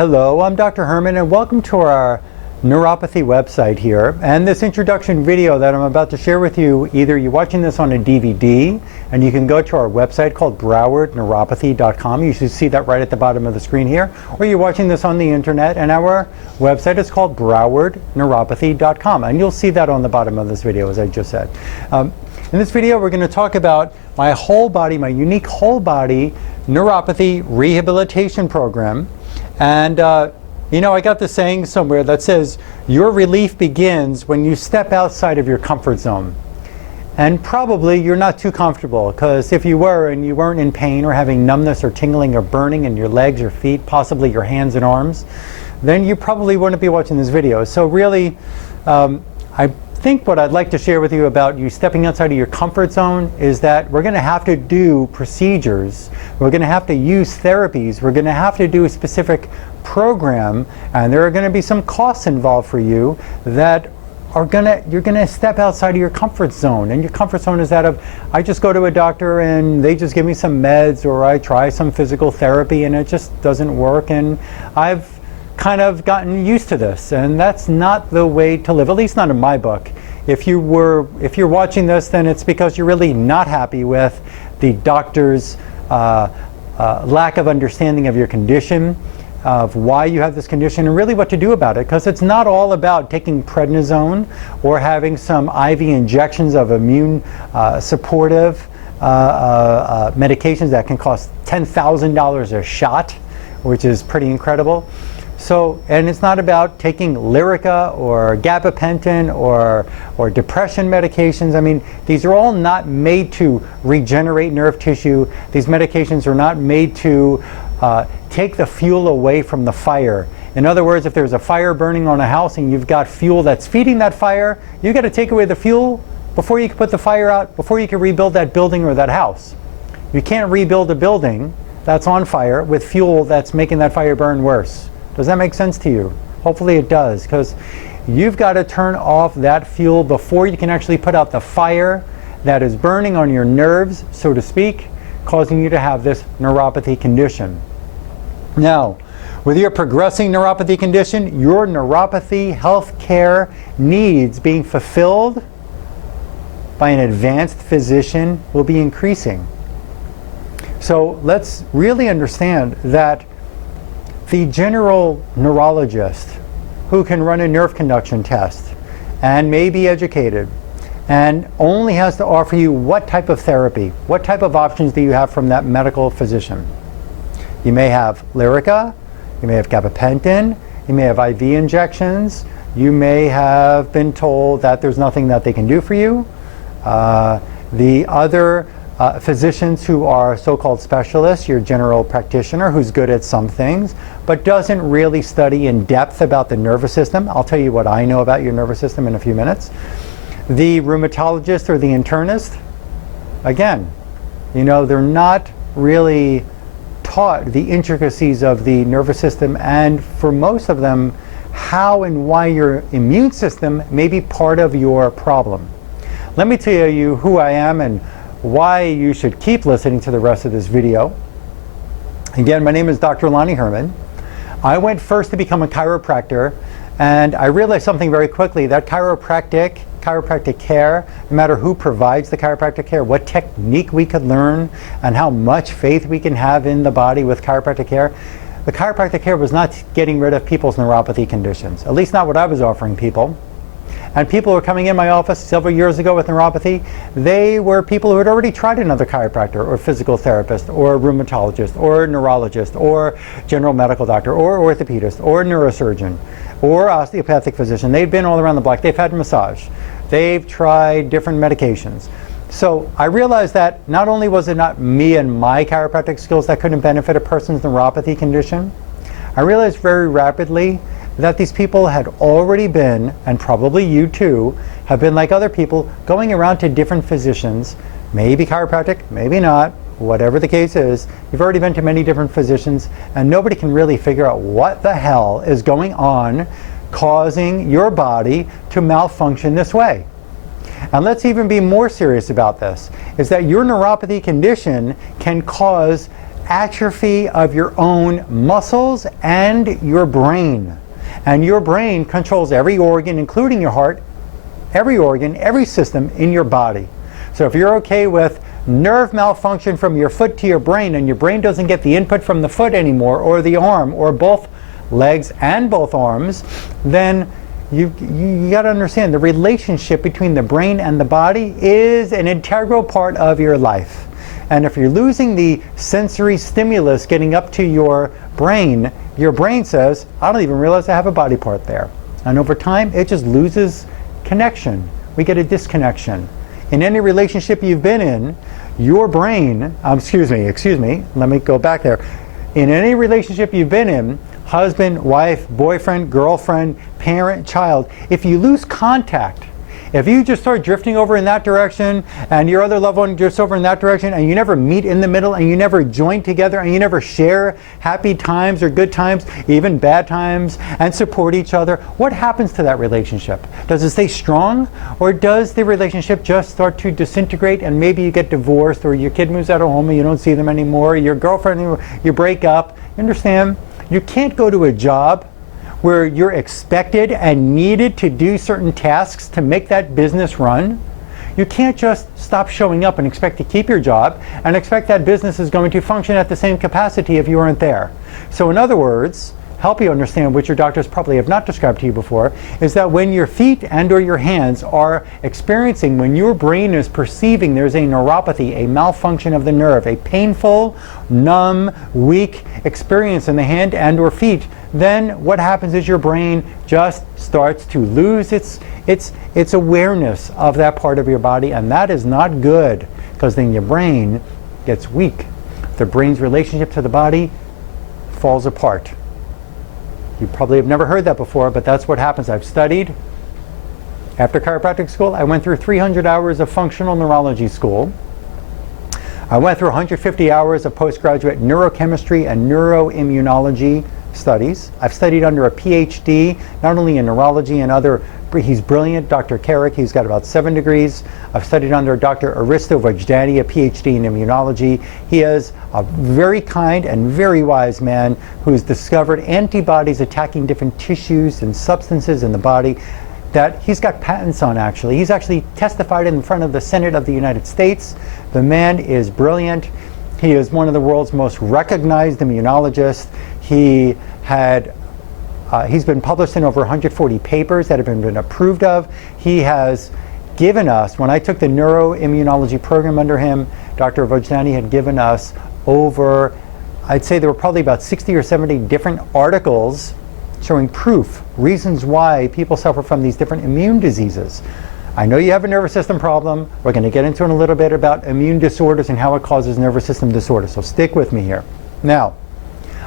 Hello, I'm Dr. Herman and welcome to our neuropathy website here. And this introduction video that I'm about to share with you, either you're watching this on a DVD and you can go to our website called browardneuropathy.com. You should see that right at the bottom of the screen here. Or you're watching this on the internet and our website is called browardneuropathy.com. And you'll see that on the bottom of this video, as I just said. In this video, we're going to talk about my whole body, my unique whole body neuropathy rehabilitation program. And you know, I got this saying somewhere that says, your relief begins when you step outside of your comfort zone. And probably you're not too comfortable, because if you were and you weren't in pain or having numbness or tingling or burning in your legs or feet, possibly your hands and arms, then you probably wouldn't be watching this video. So really, I think what I'd like to share with you about you stepping outside of your comfort zone is that we're going to have to do procedures, we're going to have to use therapies, we're going to have to do a specific program, and there are going to be some costs involved for you that are you're going to step outside of your comfort zone. And your comfort zone is that of, I just go to a doctor and they just give me some meds, or I try some physical therapy and it just doesn't work, and I've kind of gotten used to this, and that's not the way to live, at least not in my book. If you're watching this, then it's because you're really not happy with the doctor's lack of understanding of your condition, of why you have this condition, and really what to do about it, because it's not all about taking prednisone or having some IV injections of immune supportive medications that can cost $10,000 a shot, which is pretty incredible. So, and it's not about taking Lyrica or gabapentin or depression medications. I mean, these are all not made to regenerate nerve tissue. These medications are not made to take the fuel away from the fire. In other words, if there's a fire burning on a house and you've got fuel that's feeding that fire, you've got to take away the fuel before you can put the fire out, before you can rebuild that building or that house. You can't rebuild a building that's on fire with fuel that's making that fire burn worse. Does that make sense to you? Hopefully it does, because you've got to turn off that fuel before you can actually put out the fire that is burning on your nerves, so to speak, causing you to have this neuropathy condition. Now, with your progressing neuropathy condition, your neuropathy health care needs being fulfilled by an advanced physician will be increasing. So let's really understand that the general neurologist who can run a nerve conduction test and may be educated and only has to offer you what type of therapy, what type of options do you have from that medical physician? You may have Lyrica, you may have gabapentin, you may have IV injections, you may have been told that there's nothing that they can do for you. The other physicians who are so-called specialists, your general practitioner who's good at some things, but doesn't really study in depth about the nervous system. I'll tell you what I know about your nervous system in a few minutes. The rheumatologist or the internist, again, you know, they're not really taught the intricacies of the nervous system, and for most of them, how and why your immune system may be part of your problem. Let me tell you who I am and why you should keep listening to the rest of this video. Again, my name is Dr. Lonnie Herman. I went first to become a chiropractor, and I realized something very quickly, that chiropractic care, no matter who provides the chiropractic care, what technique we could learn, and how much faith we can have in the body with chiropractic care, the chiropractic care was not getting rid of people's neuropathy conditions, at least not what I was offering people. And people who were coming in my office several years ago with neuropathy, they were people who had already tried another chiropractor or physical therapist or rheumatologist or neurologist or general medical doctor or orthopedist or neurosurgeon or osteopathic physician. They've been all around the block. They've had massage. They've tried different medications. So I realized that not only was it not me and my chiropractic skills that couldn't benefit a person's neuropathy condition, I realized very rapidly that these people had already been, and probably you too, have been like other people, going around to different physicians, maybe chiropractic, maybe not, whatever the case is. You've already been to many different physicians, and nobody can really figure out what the hell is going on causing your body to malfunction this way. And let's even be more serious about this, is that your neuropathy condition can cause atrophy of your own muscles and your brain. And your brain controls every organ, including your heart, every organ, every system in your body. So if you're okay with nerve malfunction from your foot to your brain, and your brain doesn't get the input from the foot anymore, or the arm, or both legs and both arms, then you got to understand the relationship between the brain and the body is an integral part of your life. And if you're losing the sensory stimulus getting up to your brain says, I don't even realize I have a body part there. And over time, it just loses connection. We get a disconnection. In any relationship you've been in, your brain, excuse me, let me go back there. In any relationship you've been in, husband, wife, boyfriend, girlfriend, parent, child, if you lose contact, if you just start drifting over in that direction and your other loved one drifts over in that direction and you never meet in the middle and you never join together and you never share happy times or good times, even bad times, and support each other, what happens to that relationship? Does it stay strong, or does the relationship just start to disintegrate and maybe you get divorced, or your kid moves out of home and you don't see them anymore, your girlfriend, you break up? You understand? You can't go to a job where you're expected and needed to do certain tasks to make that business run. You can't just stop showing up and expect to keep your job and expect that business is going to function at the same capacity if you weren't there. So in other words, help you understand what your doctors probably have not described to you before, is that when your feet and or your hands are experiencing, when your brain is perceiving there's a neuropathy, a malfunction of the nerve, a painful, numb, weak experience in the hand and or feet, then what happens is your brain just starts to lose its awareness of that part of your body, and that is not good, because then your brain gets weak. The brain's relationship to the body falls apart. You probably have never heard that before, but that's what happens. I've studied. After chiropractic school, I went through 300 hours of functional neurology school. I went through 150 hours of postgraduate neurochemistry and neuroimmunology studies. I've studied under a PhD, not only in neurology and other, he's brilliant, Dr. Carrick, he's got about 7 degrees. I've studied under Dr. Aristo Vojdani, a PhD in immunology. He is a very kind and very wise man who's discovered antibodies attacking different tissues and substances in the body that he's got patents on, actually. He's actually testified in front of the Senate of the United States. The man is brilliant. He is one of the world's most recognized immunologists. He's been published in over 140 papers that have been approved of. He has given us, when I took the neuroimmunology program under him, Dr. Vojdani had given us over, I'd say there were probably about 60 or 70 different articles showing proof, reasons why people suffer from these different immune diseases. I know you have a nervous system problem. We're going to get into in a little bit about immune disorders and how it causes nervous system disorders, so stick with me here. Now,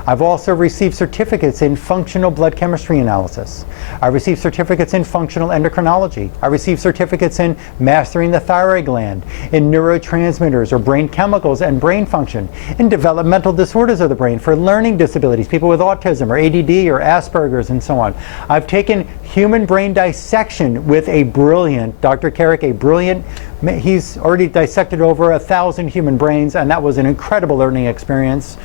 I've also received certificates in functional blood chemistry analysis. I received certificates in functional endocrinology. I received certificates in mastering the thyroid gland, in neurotransmitters or brain chemicals and brain function, in developmental disorders of the brain for learning disabilities, people with autism or ADD or Asperger's and so on. I've taken human brain dissection with a brilliant, Dr. Carrick, a brilliant, he's already dissected over 1,000 human brains, and that was an incredible learning experience.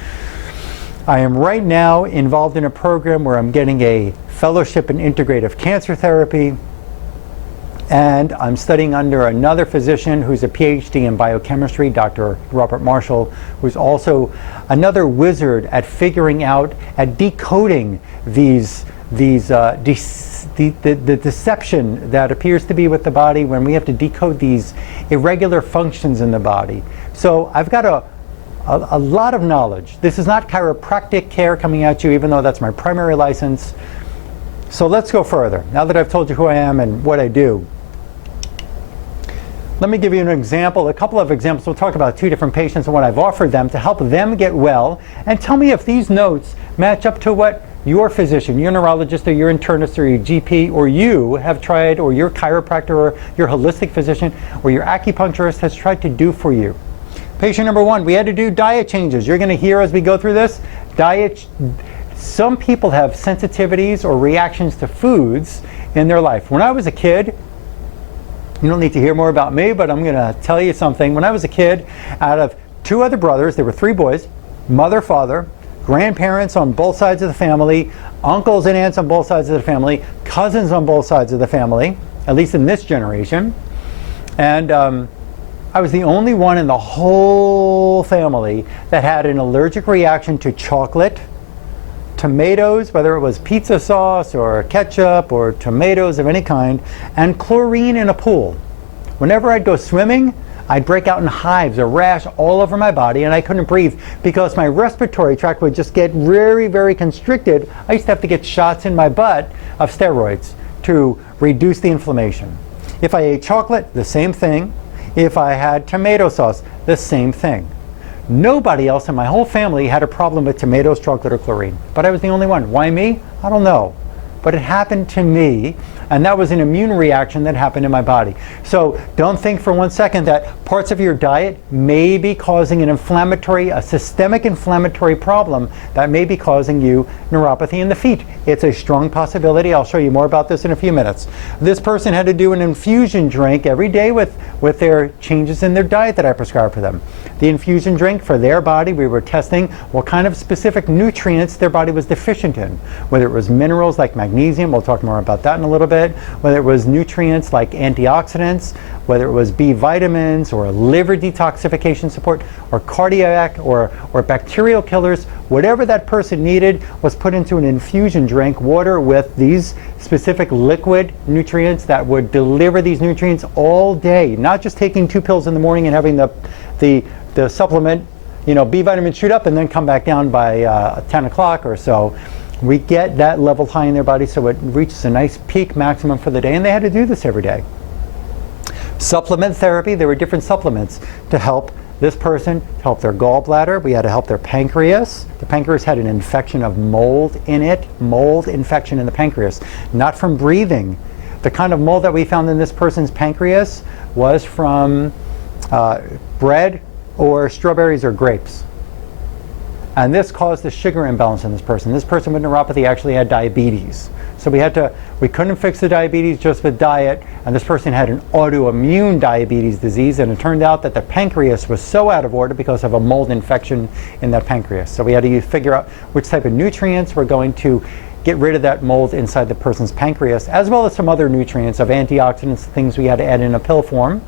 I am right now involved in a program where I'm getting a fellowship in integrative cancer therapy, and I'm studying under another physician who's a PhD in biochemistry, Dr. Robert Marshall, who's also another wizard at figuring out, at decoding the deception that appears to be with the body when we have to decode these irregular functions in the body. So I've got a lot of knowledge. This is not chiropractic care coming at you, even though that's my primary license. So let's go further. Now that I've told you who I am and what I do, let me give you an example, a couple of examples. We'll talk about 2 different patients and what I've offered them to help them get well, and tell me if these notes match up to what your physician, your neurologist, or your internist, or your GP, or you have tried, or your chiropractor, or your holistic physician, or your acupuncturist has tried to do for you. Patient number 1, we had to do diet changes. You're going to hear as we go through this, some people have sensitivities or reactions to foods in their life. When I was a kid, you don't need to hear more about me, but I'm going to tell you something. When I was a kid, out of 2 other brothers, there were 3 boys, mother, father, grandparents on both sides of the family, uncles and aunts on both sides of the family, cousins on both sides of the family, at least in this generation. And I was the only one in the whole family that had an allergic reaction to chocolate, tomatoes, whether it was pizza sauce or ketchup or tomatoes of any kind, and chlorine in a pool. Whenever I'd go swimming, I'd break out in hives, a rash all over my body, and I couldn't breathe because my respiratory tract would just get very, very constricted. I used to have to get shots in my butt of steroids to reduce the inflammation. If I ate chocolate, the same thing. If I had tomato sauce, the same thing. Nobody else in my whole family had a problem with tomatoes, chocolate, or chlorine. But I was the only one. Why me? I don't know. But it happened to me, and that was an immune reaction that happened in my body. So don't think for 1 second that parts of your diet may be causing a systemic inflammatory problem that may be causing you neuropathy in the feet. It's a strong possibility. I'll show you more about this in a few minutes. This person had to do an infusion drink every day with their changes in their diet that I prescribed for them. The infusion drink for their body, we were testing what kind of specific nutrients their body was deficient in, whether it was minerals like magnesium, we'll talk more about that in a little bit, whether it was nutrients like antioxidants, whether it was B vitamins or liver detoxification support or cardiac or bacterial killers, whatever that person needed was put into an infusion drink, water with these specific liquid nutrients that would deliver these nutrients all day, not just taking 2 pills in the morning and having the supplement, B vitamins shoot up and then come back down by 10 o'clock or so. We get that level high in their body so it reaches a nice peak maximum for the day, and they had to do this every day. Supplement therapy, there were different supplements to help this person, to help their gallbladder. We had to help their pancreas. The pancreas had an infection of mold in it, mold infection in the pancreas, not from breathing. The kind of mold that we found in this person's pancreas was from bread or strawberries or grapes. And this caused the sugar imbalance in this person. This person with neuropathy actually had diabetes. So we couldn't fix the diabetes just with diet, and this person had an autoimmune diabetes disease, and it turned out that the pancreas was so out of order because of a mold infection in that pancreas. So we had to figure out which type of nutrients were going to get rid of that mold inside the person's pancreas, as well as some other nutrients of antioxidants, things we had to add in a pill form.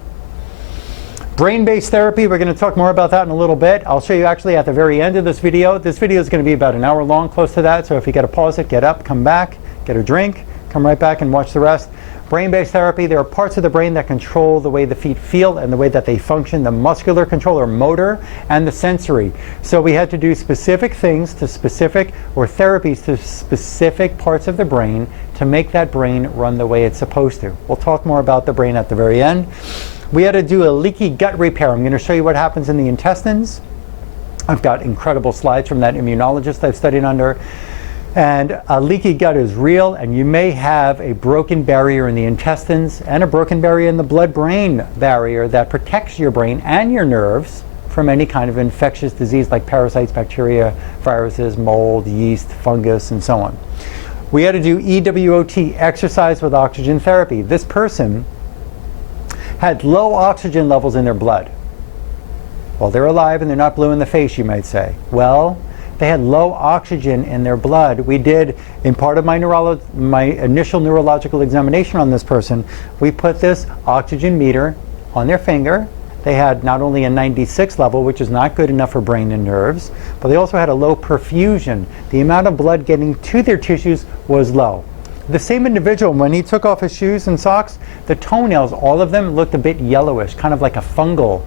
Brain-based therapy, we're going to talk more about that in a little bit. I'll show you actually at the very end of this video. This video is going to be about an hour long, close to that, so if you got to pause it, get up, come back, get a drink, come right back and watch the rest. Brain-based therapy, there are parts of the brain that control the way the feet feel and the way that they function, the muscular control or motor and the sensory. So we had to do specific things to specific, or therapies to specific parts of the brain to make that brain run the way it's supposed to. We'll talk more about the brain at the very end. We had to do a leaky gut repair. I'm going to show you what happens in the intestines. I've got incredible slides from that immunologist I've studied under. And a leaky gut is real, and you may have a broken barrier in the intestines and a broken barrier in the blood-brain barrier that protects your brain and your nerves from any kind of infectious disease like parasites, bacteria, viruses, mold, yeast, fungus, and so on. We had to do EWOT, exercise with oxygen therapy. This person had low oxygen levels in their blood. Well, they're alive and they're not blue in the face, you might say. Well, they had low oxygen in their blood. We did, in part of my initial neurological examination on this person, we put this oxygen meter on their finger. They had not only a 96 level, which is not good enough for brain and nerves, but they also had a low perfusion. The amount of blood getting to their tissues was low. The same individual, when he took off his shoes and socks, the toenails, all of them looked a bit yellowish, kind of like a fungal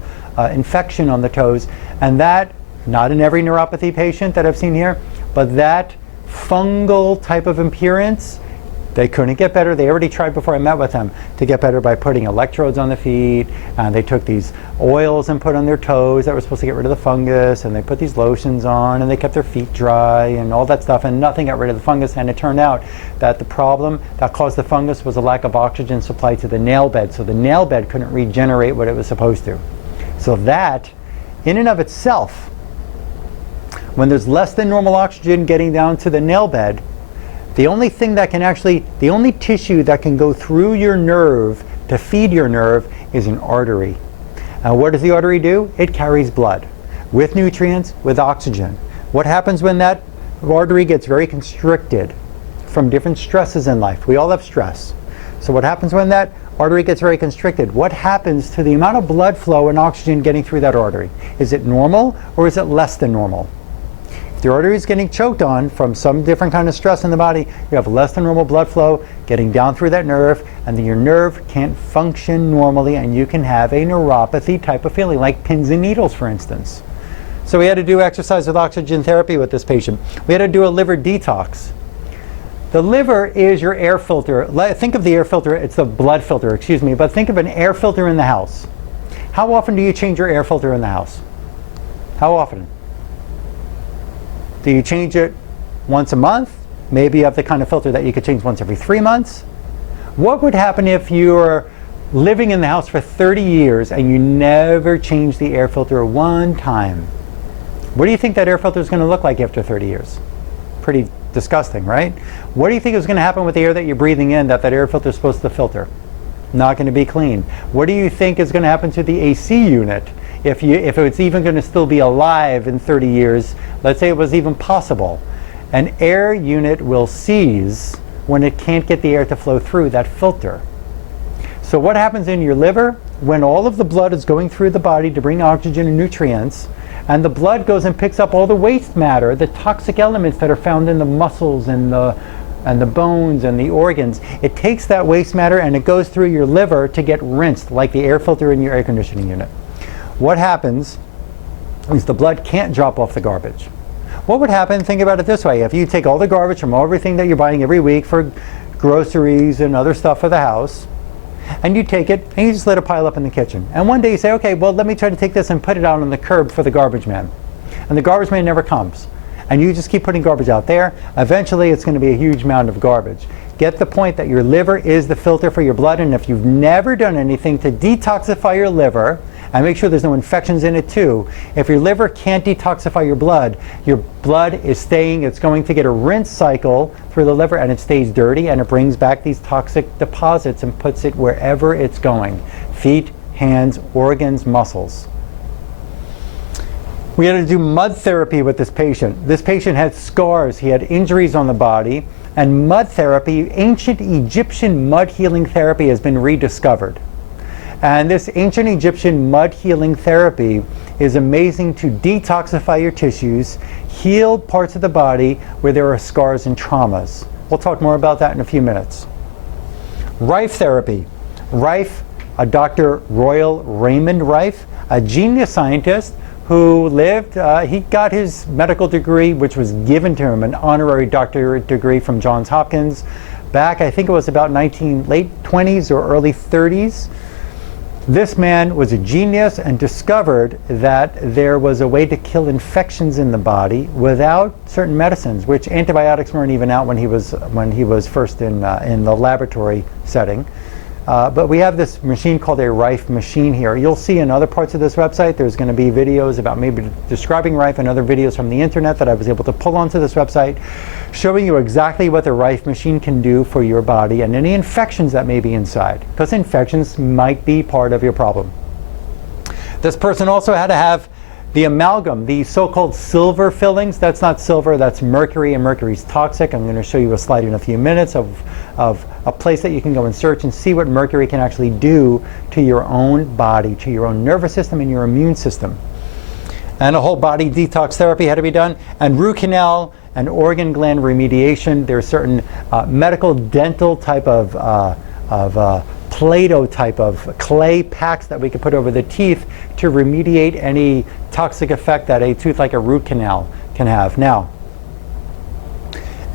infection on the toes. And that, not in every neuropathy patient that I've seen here, but that fungal type of appearance, they couldn't get better. They already tried before I met with them to get better by putting electrodes on the feet, and they took these oils and put on their toes that were supposed to get rid of the fungus, and they put these lotions on, and they kept their feet dry and all that stuff, and nothing got rid of the fungus. And it turned out that the problem that caused the fungus was a lack of oxygen supply to the nail bed, so the nail bed couldn't regenerate what it was supposed to. So that, in and of itself, when there's less than normal oxygen getting down to the nail bed, the only thing that can the only tissue that can go through your nerve to feed your nerve is an artery. Now what does the artery do? It carries blood with nutrients, with oxygen. What happens when that artery gets very constricted from different stresses in life? We all have stress. So what happens when that artery gets very constricted? What happens to the amount of blood flow and oxygen getting through that artery? Is it normal or is it less than normal? If the artery is getting choked on from some different kind of stress in the body, you have less than normal blood flow getting down through that nerve, and then your nerve can't function normally, and you can have a neuropathy type of feeling, like pins and needles, for instance. So we had to do exercise with oxygen therapy with this patient. We had to do a liver detox. The liver is your air filter. Think of the air filter, it's the blood filter, excuse me, but think of an air filter in the house. How often do you change your air filter in the house? How often? Do you change it once a month? Maybe you have the kind of filter that you could change once every 3 months. What would happen if you're living in the house for 30 years and you never change the air filter one time? What do you think that air filter is going to look like after 30 years? Pretty disgusting, right? What do you think is going to happen with the air that you're breathing in that air filter is supposed to filter? Not going to be clean. What do you think is going to happen to the AC unit if it's even going to still be alive in 30 years? Let's say it was even possible. An air unit will seize when it can't get the air to flow through that filter. So what happens in your liver when all of the blood is going through the body to bring oxygen and nutrients, and the blood goes and picks up all the waste matter, the toxic elements that are found in the muscles and the bones and the organs? It takes that waste matter and it goes through your liver to get rinsed, like the air filter in your air conditioning unit. What happens is the blood can't drop off the garbage. What would happen, think about it this way, if you take all the garbage from everything that you're buying every week for groceries and other stuff for the house, and you take it and you just let it pile up in the kitchen. And one day you say, okay, well, let me try to take this and put it out on the curb for the garbage man. And the garbage man never comes. And you just keep putting garbage out there. Eventually it's going to be a huge mound of garbage. Get the point that your liver is the filter for your blood, and if you've never done anything to detoxify your liver, and make sure there's no infections in it too, if your liver can't detoxify your blood is staying, it's going to get a rinse cycle through the liver, and it stays dirty, and it brings back these toxic deposits and puts it wherever it's going. Feet, hands, organs, muscles. We had to do mud therapy with this patient. This patient had scars, he had injuries on the body, and mud therapy, ancient Egyptian mud healing therapy, has been rediscovered. And this ancient Egyptian mud healing therapy is amazing to detoxify your tissues, heal parts of the body where there are scars and traumas. We'll talk more about that in a few minutes. Rife therapy. Rife, Dr. Royal Raymond Rife, a genius scientist who lived, he got his medical degree, which was given to him, an honorary doctorate degree from Johns Hopkins, back, I think it was about late 20s or early 30s. This man was a genius and discovered that there was a way to kill infections in the body without certain medicines, which antibiotics weren't even out when he was first in the laboratory setting. But we have this machine called a Rife machine here. You'll see in other parts of this website there's going to be videos about maybe describing Rife and other videos from the internet that I was able to pull onto this website, showing you exactly what the Rife machine can do for your body and any infections that may be inside, because infections might be part of your problem. This person also had to have the amalgam, the so-called silver fillings. That's not silver, that's mercury, and mercury's toxic. I'm going to show you a slide in a few minutes of a place that you can go and search and see what mercury can actually do to your own body, to your own nervous system and your immune system. And a whole body detox therapy had to be done, and root canal and organ gland remediation. There's certain medical dental type of Play-Doh type of clay packs that we could put over the teeth to remediate any toxic effect that a tooth like a root canal can have. Now,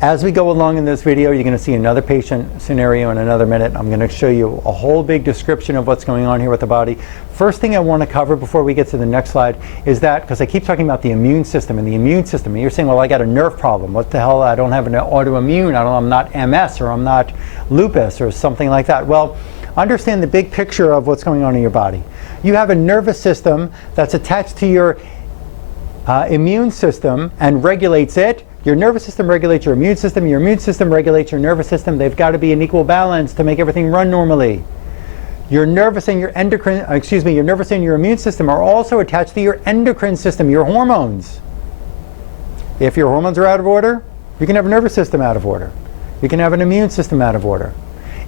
as we go along in this video, you're going to see another patient scenario in another minute. I'm going to show you a whole big description of what's going on here with the body. First thing I want to cover before we get to the next slide is that, because I keep talking about the immune system, and you're saying, well, I got a nerve problem. What the hell? I don't have an autoimmune. I'm not MS, or I'm not lupus, or something like that. Well, understand the big picture of what's going on in your body. You have a nervous system that's attached to your immune system and regulates it. Your nervous system regulates your immune system regulates your nervous system. They've got to be in equal balance to make everything run normally. Your nervous and your immune system are also attached to your endocrine system, your hormones. If your hormones are out of order, you can have a nervous system out of order. You can have an immune system out of order.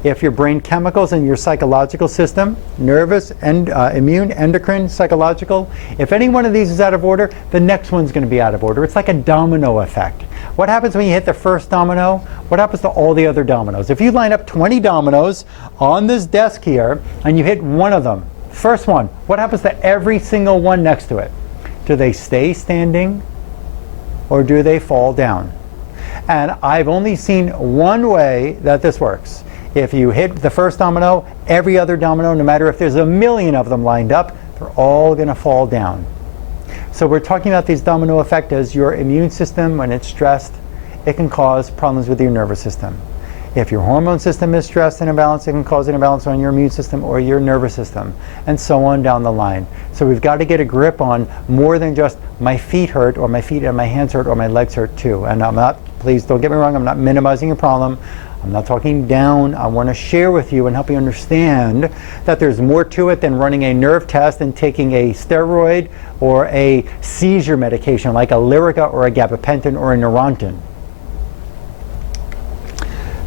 If your brain chemicals and your psychological system, nervous, and immune, endocrine, psychological, if any one of these is out of order, the next one's going to be out of order. It's like a domino effect. What happens when you hit the first domino? What happens to all the other dominoes? If you line up 20 dominoes on this desk here and you hit one of them, first one, what happens to every single one next to it? Do they stay standing or do they fall down? And I've only seen one way that this works. If you hit the first domino, every other domino, no matter if there's a million of them lined up, they're all going to fall down. So we're talking about these domino effect as your immune system, when it's stressed, it can cause problems with your nervous system. If your hormone system is stressed and imbalanced, it can cause an imbalance on your immune system or your nervous system, and so on down the line. So we've got to get a grip on more than just my feet hurt, or my feet and my hands hurt, or my legs hurt too. And I'm not, please don't get me wrong, I'm not minimizing your problem. I'm not talking down. I want to share with you and help you understand that there's more to it than running a nerve test and taking a steroid or a seizure medication like a Lyrica or a gabapentin or a Neurontin.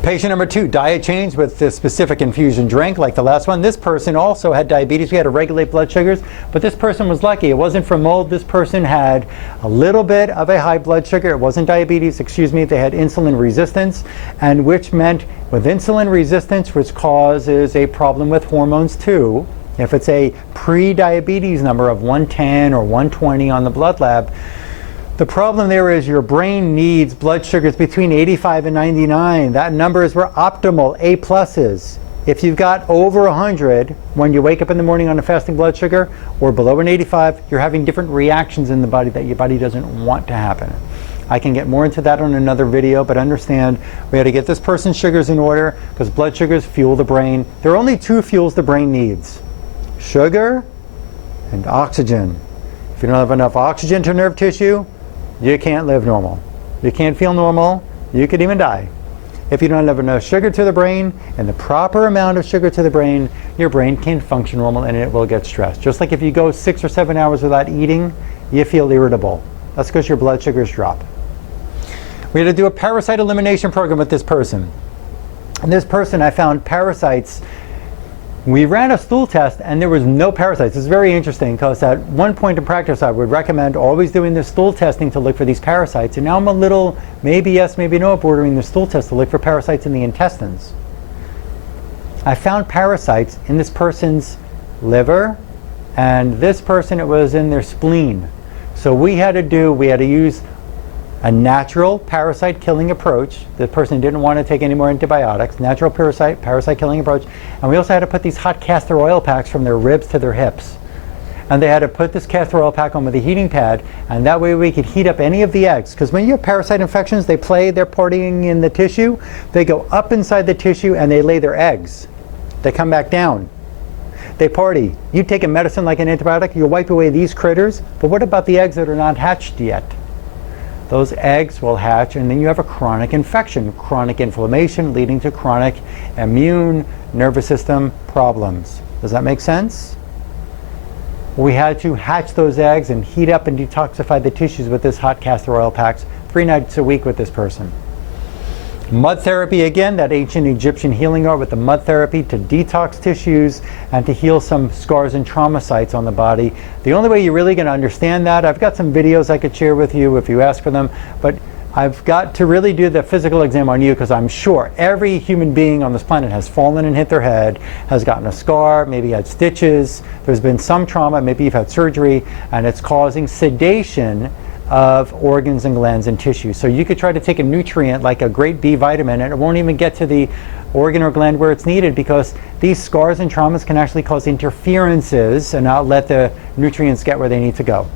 Patient number 2, diet change with this specific infusion drink like the last one. This person also had diabetes. We had to regulate blood sugars, but this person was lucky. It wasn't from mold. This person had a little bit of a high blood sugar. It wasn't diabetes, excuse me. They had insulin resistance, and which meant with insulin resistance, which causes a problem with hormones too. If it's a pre-diabetes number of 110 or 120 on the blood lab, the problem there is your brain needs blood sugars between 85 and 99. That number is where optimal, A plus is. If you've got over 100 when you wake up in the morning on a fasting blood sugar, or below an 85, you're having different reactions in the body that your body doesn't want to happen. I can get more into that on another video, but understand we had to get this person's sugars in order because blood sugars fuel the brain. There are only 2 fuels the brain needs: sugar and oxygen. If you don't have enough oxygen to nerve tissue, you can't live normal. You can't feel normal. You could even die. If you don't have enough sugar to the brain and the proper amount of sugar to the brain, your brain can't function normal and it will get stressed. Just like if you go 6 or 7 hours without eating, you feel irritable. That's because your blood sugars drop. We had to do a parasite elimination program with this person. And this person, I found parasites. We ran a stool test and there was no parasites. It's very interesting because at one point in practice I would recommend always doing the stool testing to look for these parasites. And now I'm a little, maybe yes, maybe no, ordering the stool test to look for parasites in the intestines. I found parasites in this person's liver, and this person, it was in their spleen. So we had to use a natural parasite killing approach. The person didn't want to take any more antibiotics. Natural parasite killing approach. And we also had to put these hot castor oil packs from their ribs to their hips. And they had to put this castor oil pack on with a heating pad, and that way we could heat up any of the eggs. Because when you have parasite infections, they're partying in the tissue. They go up inside the tissue and they lay their eggs. They come back down. They party. You take a medicine like an antibiotic, you'll wipe away these critters, but what about the eggs that are not hatched yet? Those eggs will hatch, and then you have a chronic infection, chronic inflammation leading to chronic immune nervous system problems. Does that make sense? We had to hatch those eggs and heat up and detoxify the tissues with this hot castor oil packs 3 nights a week with this person. Mud therapy, again, that ancient Egyptian healing art with the mud therapy to detox tissues and to heal some scars and trauma sites on the body. The only way you're really going to understand that, I've got some videos I could share with you if you ask for them, but I've got to really do the physical exam on you because I'm sure every human being on this planet has fallen and hit their head, has gotten a scar, maybe had stitches, there's been some trauma, maybe you've had surgery, and it's causing sedation of organs and glands and tissues. So you could try to take a nutrient like a great B vitamin and it won't even get to the organ or gland where it's needed because these scars and traumas can actually cause interferences and not let the nutrients get where they need to go.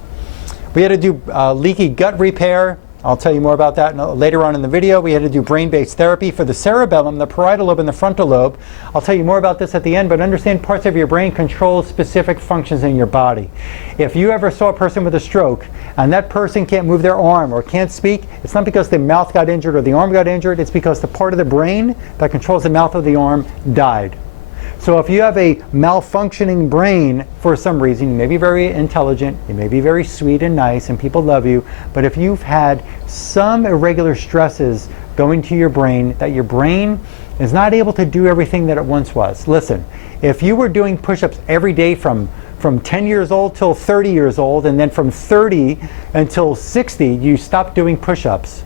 We had to do leaky gut repair. I'll tell you more about that later on in the video. We had to do brain-based therapy for the cerebellum, the parietal lobe, and the frontal lobe. I'll tell you more about this at the end, but understand parts of your brain control specific functions in your body. If you ever saw a person with a stroke and that person can't move their arm or can't speak, it's not because the mouth got injured or the arm got injured, it's because the part of the brain that controls the mouth or the arm died. So if you have a malfunctioning brain for some reason, you may be very intelligent, you may be very sweet and nice, and people love you, but if you've had some irregular stresses going to your brain, that your brain is not able to do everything that it once was. Listen, if you were doing push-ups every day from 10 years old till 30 years old, and then from 30 until 60, you stopped doing push-ups.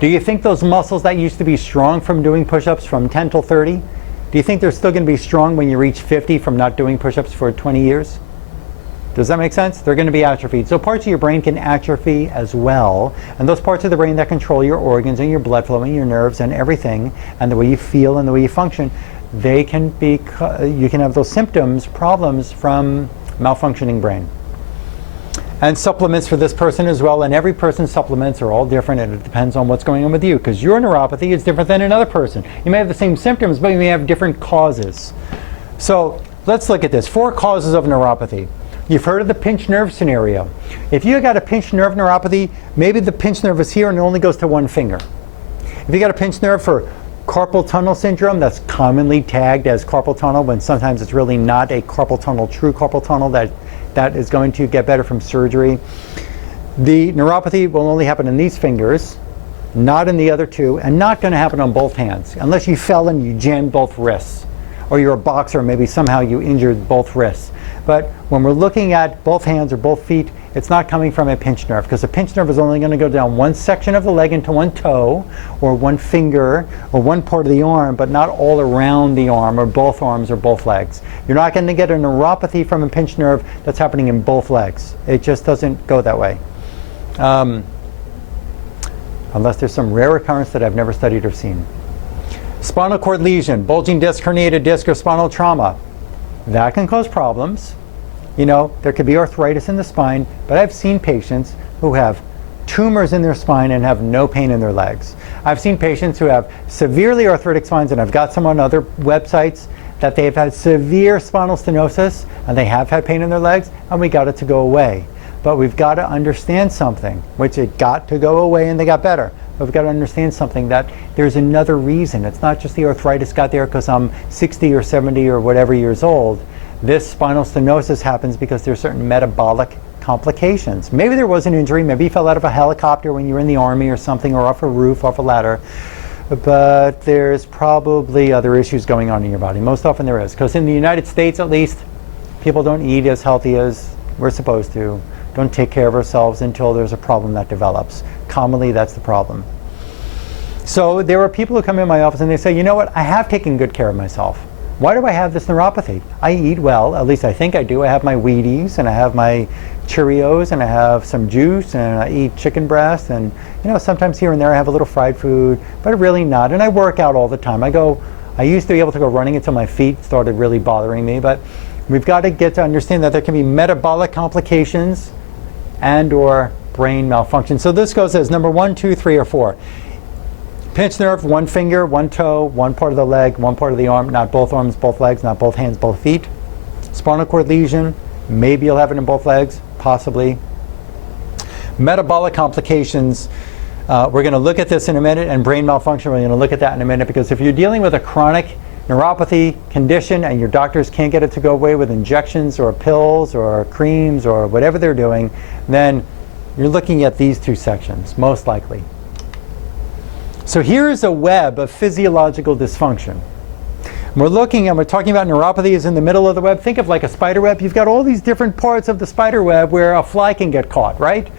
Do you think those muscles that used to be strong from doing push-ups from 10 till 30, do you think they're still going to be strong when you reach 50 from not doing push-ups for 20 years? Does that make sense? They're going to be atrophied. So parts of your brain can atrophy as well. And those parts of the brain that control your organs and your blood flow and your nerves and everything, and the way you feel and the way you function, they can be, you can have those symptoms, problems from malfunctioning brain. And supplements for this person as well, and every person's supplements are all different, and it depends on what's going on with you, because your neuropathy is different than another person. You may have the same symptoms, but you may have different causes. So let's look at this. 4 causes of neuropathy. You've heard of the pinched nerve scenario. If you got a pinched nerve neuropathy, maybe the pinched nerve is here and it only goes to one finger. If you got a pinched nerve for carpal tunnel syndrome, that's commonly tagged as carpal tunnel, when sometimes it's really not a carpal tunnel, true carpal tunnel, that is going to get better from surgery. The neuropathy will only happen in these fingers, not in the other 2, and not going to happen on both hands, unless you fell and you jammed both wrists. Or you're a boxer, maybe somehow you injured both wrists. But when we're looking at both hands or both feet, it's not coming from a pinched nerve, because a pinched nerve is only going to go down one section of the leg into one toe, or one finger, or one part of the arm, but not all around the arm, or both arms, or both legs. You're not going to get a neuropathy from a pinched nerve that's happening in both legs. It just doesn't go that way. Unless there's some rare occurrence that I've never studied or seen. Spinal cord lesion, bulging disc, herniated disc, or spinal trauma. That can cause problems. You know, there could be arthritis in the spine, but I've seen patients who have tumors in their spine and have no pain in their legs. I've seen patients who have severely arthritic spines, and I've got some on other websites that they've had severe spinal stenosis and they have had pain in their legs, and we got it to go away. But we've got to understand something, which it got to go away and they got better. But we've got to understand something, that there's another reason. It's not just the arthritis got there because I'm 60 or 70 or whatever years old. This spinal stenosis happens because there's certain metabolic complications. Maybe there was an injury, maybe you fell out of a helicopter when you were in the army or something, or off a roof, off a ladder. But there's probably other issues going on in your body. Most often there is, because in the United States at least, people don't eat as healthy as we're supposed to, don't take care of ourselves until there's a problem that develops. Commonly that's the problem. So there are people who come in my office and they say, you know what, I have taken good care of myself. Why do I have this neuropathy? I eat well, at least I think I do. I have my Wheaties and I have my Cheerios and I have some juice and I eat chicken breast, and you know, sometimes here and there I have a little fried food, but really not. And I work out all the time. I used to be able to go running until my feet started really bothering me, but we've got to get to understand that there can be metabolic complications and or brain malfunction. So this goes as number 1, 2, 3, or 4. Pinched nerve, one finger, one toe, one part of the leg, one part of the arm, not both arms, both legs, not both hands, both feet. Spinal cord lesion, maybe you'll have it in both legs, possibly. Metabolic complications, we're going to look at this in a minute, and brain malfunction, we're going to look at that in a minute, because if you're dealing with a chronic neuropathy condition and your doctors can't get it to go away with injections or pills or creams or whatever they're doing, then you're looking at these 2 sections, most likely. So here's a web of physiological dysfunction. We're looking and we're talking about neuropathy is in the middle of the web. Think of like a spider web. You've got all these different parts of the spider web where a fly can get caught, right?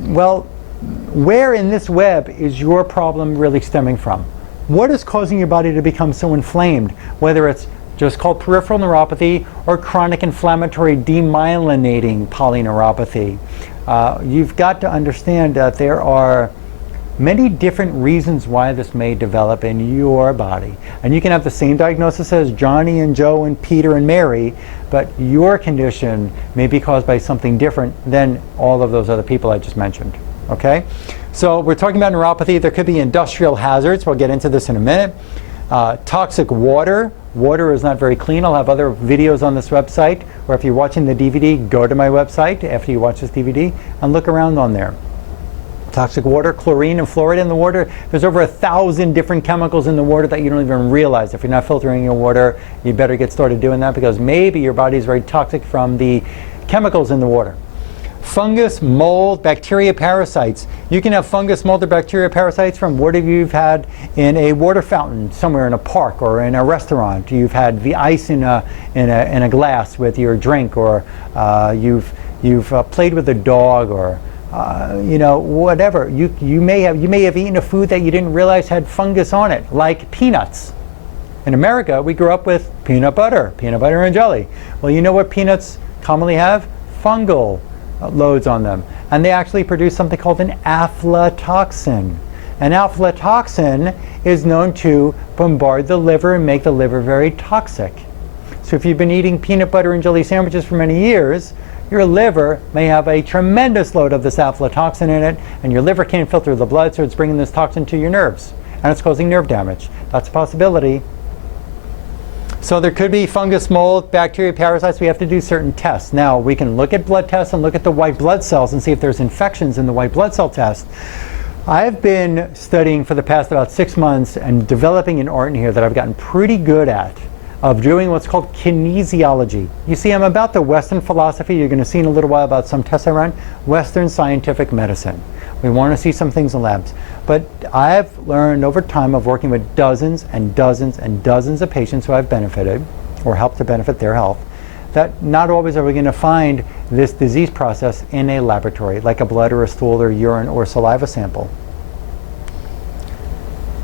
Well, where in this web is your problem really stemming from? What is causing your body to become so inflamed? Whether it's just called peripheral neuropathy or chronic inflammatory demyelinating polyneuropathy. You've got to understand that there are many different reasons why this may develop in your body. And you can have the same diagnosis as Johnny and Joe and Peter and Mary, but your condition may be caused by something different than all of those other people I just mentioned. Okay? So we're talking about neuropathy. There could be industrial hazards. We'll get into this in a minute. Toxic water. Water is not very clean. I'll have other videos on this website, or if you're watching the DVD, go to my website after you watch this DVD and look around on there. Toxic water, chlorine and fluoride in the water. There's over 1,000 different chemicals in the water that you don't even realize. If you're not filtering your water, you better get started doing that, because maybe your body is very toxic from the chemicals in the water. Fungus, mold, bacteria, parasites. You can have fungus, mold, or bacteria, parasites from whatever you've had in a water fountain somewhere in a park or in a restaurant. You've had the ice in a glass with your drink, or you've played with a dog, or whatever. You may have eaten a food that you didn't realize had fungus on it, like peanuts. In America, we grew up with peanut butter and jelly. Well, you know what peanuts commonly have? Fungal loads on them. And they actually produce something called an aflatoxin. An aflatoxin is known to bombard the liver and make the liver very toxic. So if you've been eating peanut butter and jelly sandwiches for many years, your liver may have a tremendous load of this aflatoxin in it, and your liver can't filter the blood, so it's bringing this toxin to your nerves, and it's causing nerve damage. That's a possibility. So there could be fungus, mold, bacteria, parasites. We have to do certain tests. Now, we can look at blood tests and look at the white blood cells and see if there's infections in the white blood cell test. I've been studying for the past about 6 months and developing an art in here that I've gotten pretty good at, of doing what's called kinesiology. You see, I'm about the Western philosophy. You're going to see in a little while about some tests I run. Western scientific medicine. We want to see some things in labs. But I've learned over time of working with dozens and dozens and dozens of patients who I've benefited or helped to benefit their health, that not always are we going to find this disease process in a laboratory, like a blood or a stool or urine or saliva sample.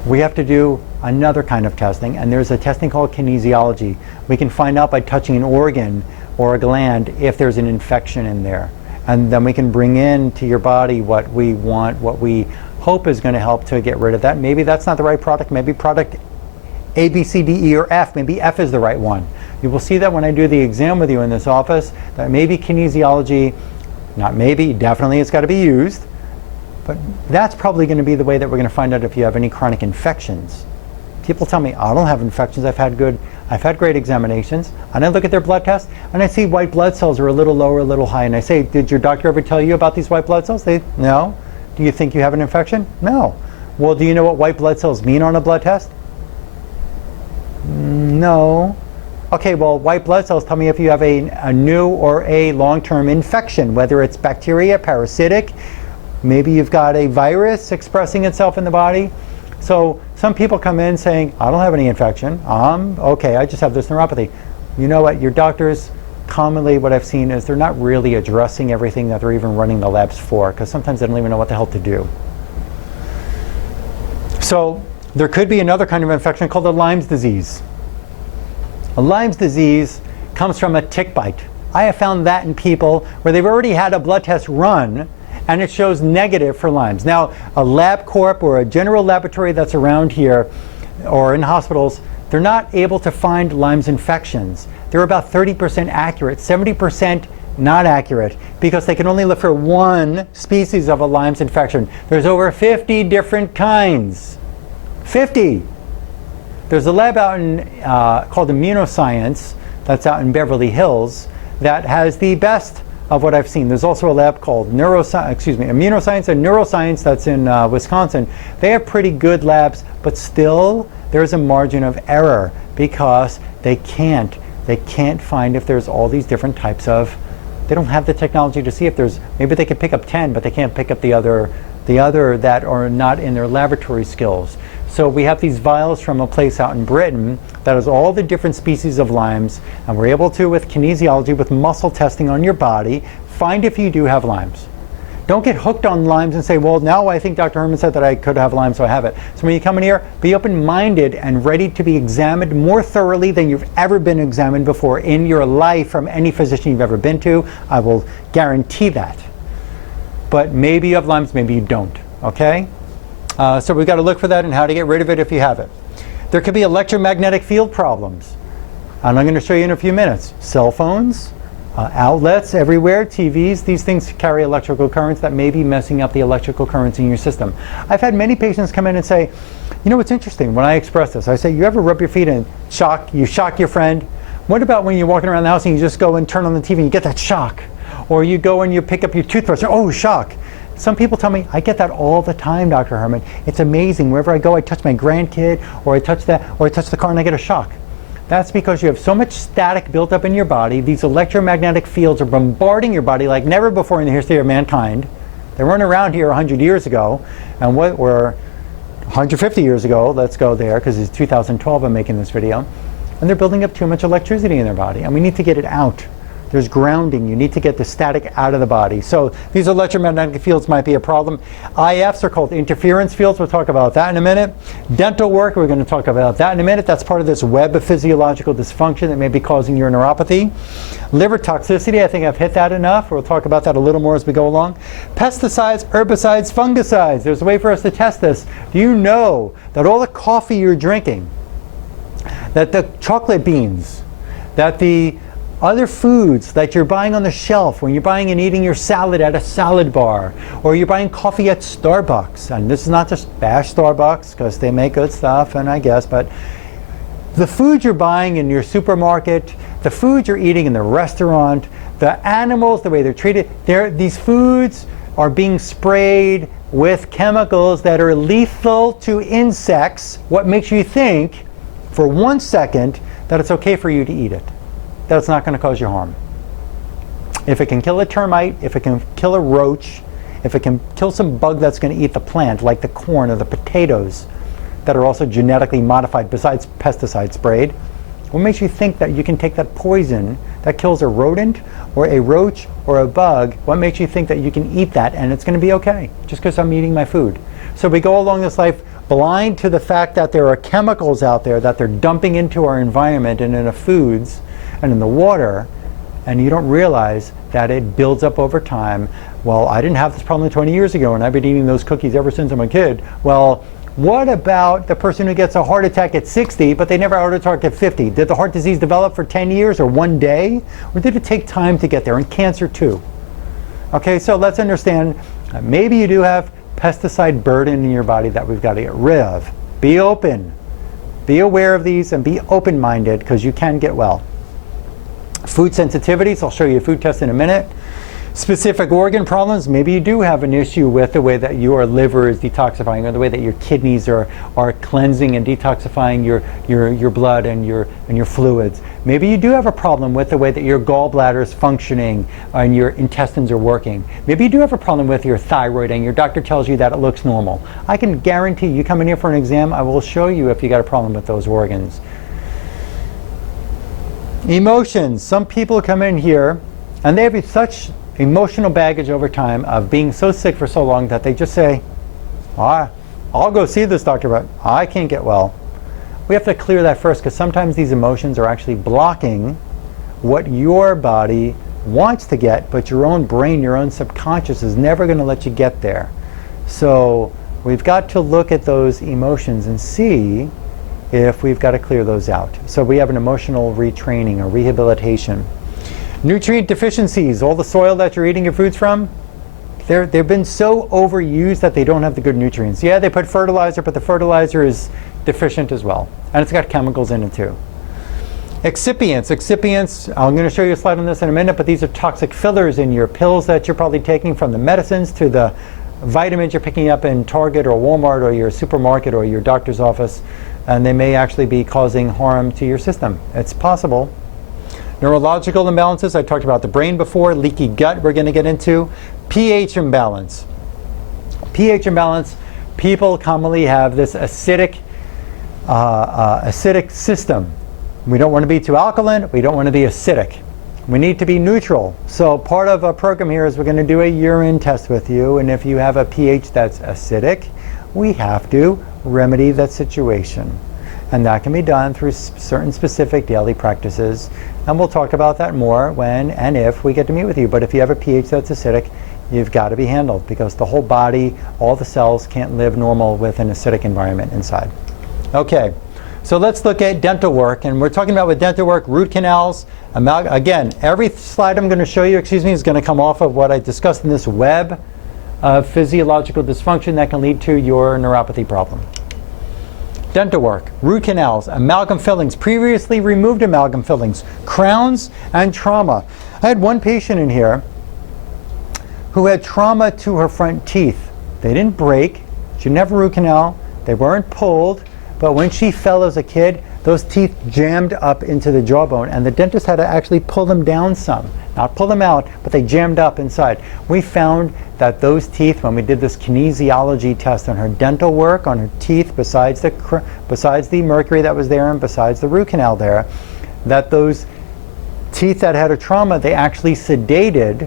We have to do another kind of testing, and there's a testing called kinesiology. We can find out by touching an organ or a gland if there's an infection in there. And then we can bring in to your body what we want, what we hope is going to help to get rid of that. Maybe that's not the right product. Maybe product A, B, C, D, E, or F. Maybe F is the right one. You will see that when I do the exam with you in this office, that maybe kinesiology, not maybe, definitely it's got to be used. But that's probably going to be the way that we're going to find out if you have any chronic infections. People tell me, I don't have infections, I've had great examinations, and I look at their blood tests, and I see white blood cells are a little low or a little high, and I say, did your doctor ever tell you about these white blood cells? No. Do you think you have an infection? No. Well, do you know what white blood cells mean on a blood test? No. Okay, well, white blood cells tell me if you have a new or a long-term infection, whether it's bacteria, parasitic, maybe you've got a virus expressing itself in the body. So some people come in saying, I don't have any infection. Okay, I just have this neuropathy. You know what? Your doctors, commonly what I've seen is they're not really addressing everything that they're even running the labs for, because sometimes they don't even know what the hell to do. So there could be another kind of infection called a Lyme's disease. A Lyme's disease comes from a tick bite. I have found that in people where they've already had a blood test run and it shows negative for Lyme's. Now, a LabCorp or a general laboratory that's around here or in hospitals, they're not able to find Lyme's infections. They're about 30% accurate, 70% not accurate, because they can only look for one species of a Lyme's infection. There's over 50 different kinds. 50! There's a lab out in called Immunoscience that's out in Beverly Hills that has the best of what I've seen. There's also a lab called Immunoscience and Neuroscience that's in Wisconsin. They have pretty good labs, but still there's a margin of error because they can't find if there's all these different types of, they don't have the technology to see if there's, maybe they could pick up 10, but they can't pick up the other that are not in their laboratory skills. So we have these vials from a place out in Britain that has all the different species of Lyme's, and we're able to, with kinesiology, with muscle testing on your body, find if you do have Lyme's. Don't get hooked on Lyme's and say, well, now I think Dr. Herman said that I could have Lyme, so I have it. So when you come in here, be open-minded and ready to be examined more thoroughly than you've ever been examined before in your life from any physician you've ever been to. I will guarantee that. But maybe you have Lyme's, maybe you don't, okay? So we've got to look for that and how to get rid of it if you have it. There could be electromagnetic field problems. And I'm going to show you in a few minutes. Cell phones, outlets everywhere, TVs, these things carry electrical currents that may be messing up the electrical currents in your system. I've had many patients come in and say, you know what's interesting, when I express this, I say, you ever rub your feet and you shock your friend? What about when you're walking around the house and you just go and turn on the TV and you get that shock? Or you go and you pick up your toothbrush, oh, shock. Some people tell me, I get that all the time, Dr. Herman. It's amazing. Wherever I go, I touch my grandkid, or I touch the car and I get a shock. That's because you have so much static built up in your body. These electromagnetic fields are bombarding your body like never before in the history of mankind. They weren't around here 100 years ago, and what were 150 years ago, let's go there, because it's 2012 I'm making this video, and they're building up too much electricity in their body, and we need to get it out. There's grounding. You need to get the static out of the body. So these electromagnetic fields might be a problem. IFs are called interference fields. We'll talk about that in a minute. Dental work, we're going to talk about that in a minute. That's part of this web of physiological dysfunction that may be causing your neuropathy. Liver toxicity, I think I've hit that enough. We'll talk about that a little more as we go along. Pesticides, herbicides, fungicides. There's a way for us to test this. Do you know that all the coffee you're drinking, that the chocolate beans, that the other foods that you're buying on the shelf when you're buying and eating your salad at a salad bar, or you're buying coffee at Starbucks, and this is not just bash Starbucks because they make good stuff, and I guess, but the food you're buying in your supermarket, the food you're eating in the restaurant, the animals, the way they're treated, these foods are being sprayed with chemicals that are lethal to insects. What makes you think for 1 second that it's okay for you to eat it? That it's not going to cause you harm. If it can kill a termite, if it can kill a roach, if it can kill some bug that's going to eat the plant, like the corn or the potatoes that are also genetically modified besides pesticide sprayed, what makes you think that you can take that poison that kills a rodent or a roach or a bug, what makes you think that you can eat that and it's going to be okay just because I'm eating my food? So we go along this life blind to the fact that there are chemicals out there that they're dumping into our environment and in the foods and in the water, and you don't realize that it builds up over time. Well, I didn't have this problem 20 years ago, and I've been eating those cookies ever since I'm a kid. Well, what about the person who gets a heart attack at 60, but they never had a heart attack at 50? Did the heart disease develop for 10 years or one day? Or did it take time to get there? And cancer too. Okay, so let's understand, maybe you do have pesticide burden in your body that we've got to get rid of. Be open. Be aware of these and be open-minded, because you can get well. Food sensitivities, I'll show you a food test in a minute. Specific organ problems, maybe you do have an issue with the way that your liver is detoxifying, or the way that your kidneys are cleansing and detoxifying your blood and your fluids. Maybe you do have a problem with the way that your gallbladder is functioning and your intestines are working. Maybe you do have a problem with your thyroid and your doctor tells you that it looks normal. I can guarantee you come in here for an exam, I will show you if you got a problem with those organs. Emotions. Some people come in here and they have such emotional baggage over time of being so sick for so long that they just say, I'll go see this doctor, but I can't get well. We have to clear that first, because sometimes these emotions are actually blocking what your body wants to get, but your own brain, your own subconscious is never going to let you get there. So we've got to look at those emotions and see if we've got to clear those out. So we have an emotional retraining or rehabilitation. Nutrient deficiencies, all the soil that you're eating your foods from, they've been so overused that they don't have the good nutrients. Yeah, they put fertilizer, but the fertilizer is deficient as well. And it's got chemicals in it too. Excipients, I'm going to show you a slide on this in a minute, but these are toxic fillers in your pills that you're probably taking, from the medicines to the vitamins you're picking up in Target or Walmart or your supermarket or your doctor's office. And they may actually be causing harm to your system. It's possible. Neurological imbalances, I talked about the brain before. Leaky gut, we're going to get into. pH imbalance. pH imbalance, people commonly have this acidic system. We don't want to be too alkaline, we don't want to be acidic. We need to be neutral. So part of a program here is we're going to do a urine test with you, and if you have a pH that's acidic, we have to remedy that situation. And that can be done through certain specific daily practices. And we'll talk about that more when and if we get to meet with you. But if you have a pH that's acidic, you've got to be handled, because the whole body, all the cells can't live normal with an acidic environment inside. Okay, so let's look at dental work. And we're talking about with dental work, root canals. Again, every slide I'm going to show you, is going to come off of what I discussed in this web of physiological dysfunction that can lead to your neuropathy problem. Dental work, root canals, amalgam fillings, previously removed amalgam fillings, crowns, and trauma. I had one patient in here who had trauma to her front teeth. They didn't break. She didn't have a root canal. They weren't pulled. But when she fell as a kid, those teeth jammed up into the jawbone, and the dentist had to actually pull them down some. Not pull them out, but they jammed up inside. We found that those teeth, when we did this kinesiology test on her dental work, on her teeth, besides the mercury that was there and besides the root canal there, that those teeth that had a trauma, they actually sedated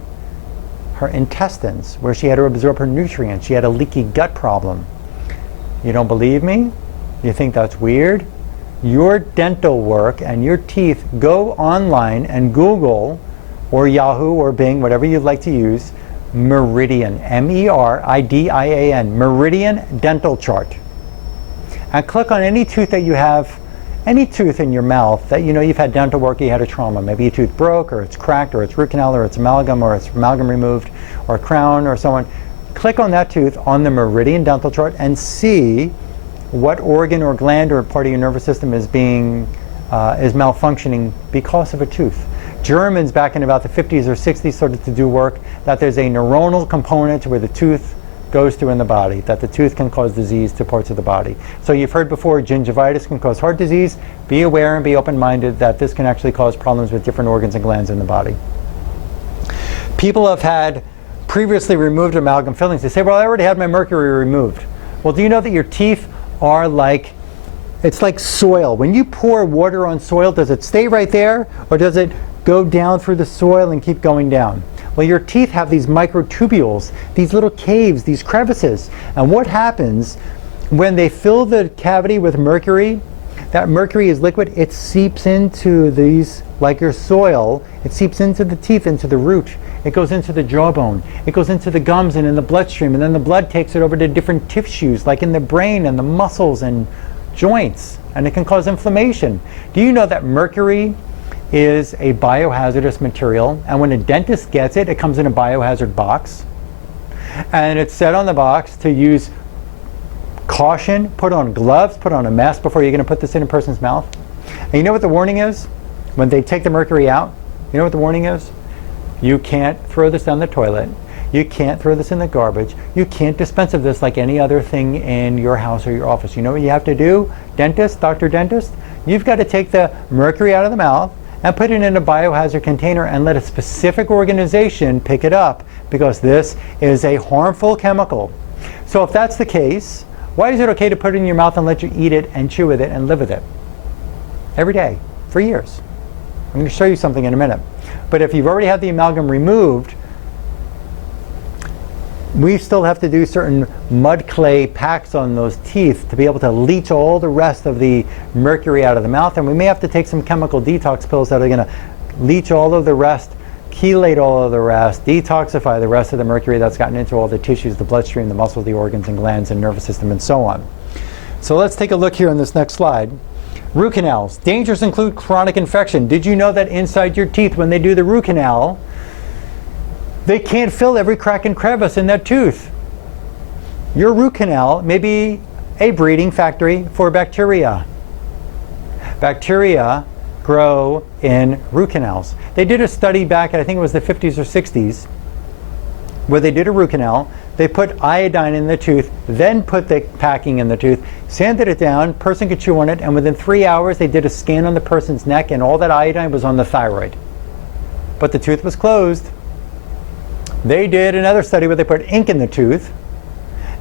her intestines, where she had to absorb her nutrients. She had a leaky gut problem. You don't believe me? You think that's weird? Your dental work and your teeth, go online and Google or Yahoo or Bing, whatever you'd like to use, Meridian, M-E-R-I-D-I-A-N, Meridian Dental Chart. And click on any tooth that you have, any tooth in your mouth that you know you've had dental work, you had a trauma. Maybe a tooth broke, or it's cracked, or it's root canal, or it's amalgam removed, or a crown, or so on. Click on that tooth on the Meridian Dental Chart and see what organ or gland or part of your nervous system is malfunctioning because of a tooth. Germans back in about the 50s or 60s started to do work that there's a neuronal component where the tooth goes through in the body, that the tooth can cause disease to parts of the body. So you've heard before gingivitis can cause heart disease. Be aware and be open-minded that this can actually cause problems with different organs and glands in the body. People have had previously removed amalgam fillings. They say, well, I already had my mercury removed. Well, do you know that your teeth are like, it's like soil. When you pour water on soil, does it stay right there, or does it go down through the soil and keep going down? Well, your teeth have these microtubules, these little caves, these crevices. And what happens when they fill the cavity with mercury? That mercury is liquid. It seeps into these, like your soil, it seeps into the teeth, into the root. It goes into the jawbone. It goes into the gums and in the bloodstream. And then the blood takes it over to different tissues, like in the brain and the muscles and joints. And it can cause inflammation. Do you know that mercury is a biohazardous material, and when a dentist gets it, it comes in a biohazard box, and it's said on the box to use caution, put on gloves, put on a mask before you're going to put this in a person's mouth. And you know what the warning is? When they take the mercury out, you know what the warning is? You can't throw this down the toilet. You can't throw this in the garbage. You can't dispense of this like any other thing in your house or your office. You know what you have to do, dentist, Dr. Dentist? You've got to take the mercury out of the mouth and put it in a biohazard container and let a specific organization pick it up, because this is a harmful chemical. So if that's the case, why is it okay to put it in your mouth and let you eat it and chew with it and live with it every day for years? I'm going to show you something in a minute. But if you've already had the amalgam removed, we still have to do certain mud clay packs on those teeth to be able to leach all the rest of the mercury out of the mouth, and we may have to take some chemical detox pills that are going to leach all of the rest, chelate all of the rest, detoxify the rest of the mercury that's gotten into all the tissues, the bloodstream, the muscles, the organs and glands and nervous system and so on. So let's take a look here on this next slide. Root canals. Dangers include chronic infection. Did you know that inside your teeth, when they do the root canal, they can't fill every crack and crevice in that tooth? Your root canal may be a breeding factory for bacteria. Bacteria grow in root canals. They did a study back, I think it was the 50s or 60s, where they did a root canal. They put iodine in the tooth, then put the packing in the tooth, sanded it down, person could chew on it, and within 3 hours they did a scan on the person's neck, and all that iodine was on the thyroid. But the tooth was closed. They did another study where they put ink in the tooth,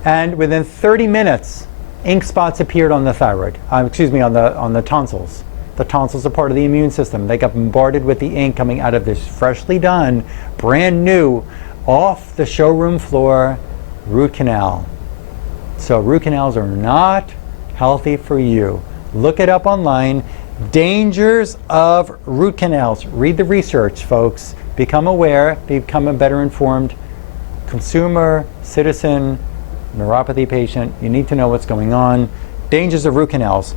and within 30 minutes, ink spots appeared on the thyroid. On the tonsils. The tonsils are part of the immune system. They got bombarded with the ink coming out of this freshly done, brand new, off the showroom floor root canal. So root canals are not healthy for you. Look it up online. Dangers of root canals. Read the research, folks. Become aware, become a better informed consumer, citizen, neuropathy patient. You need to know what's going on. Dangers of root canals.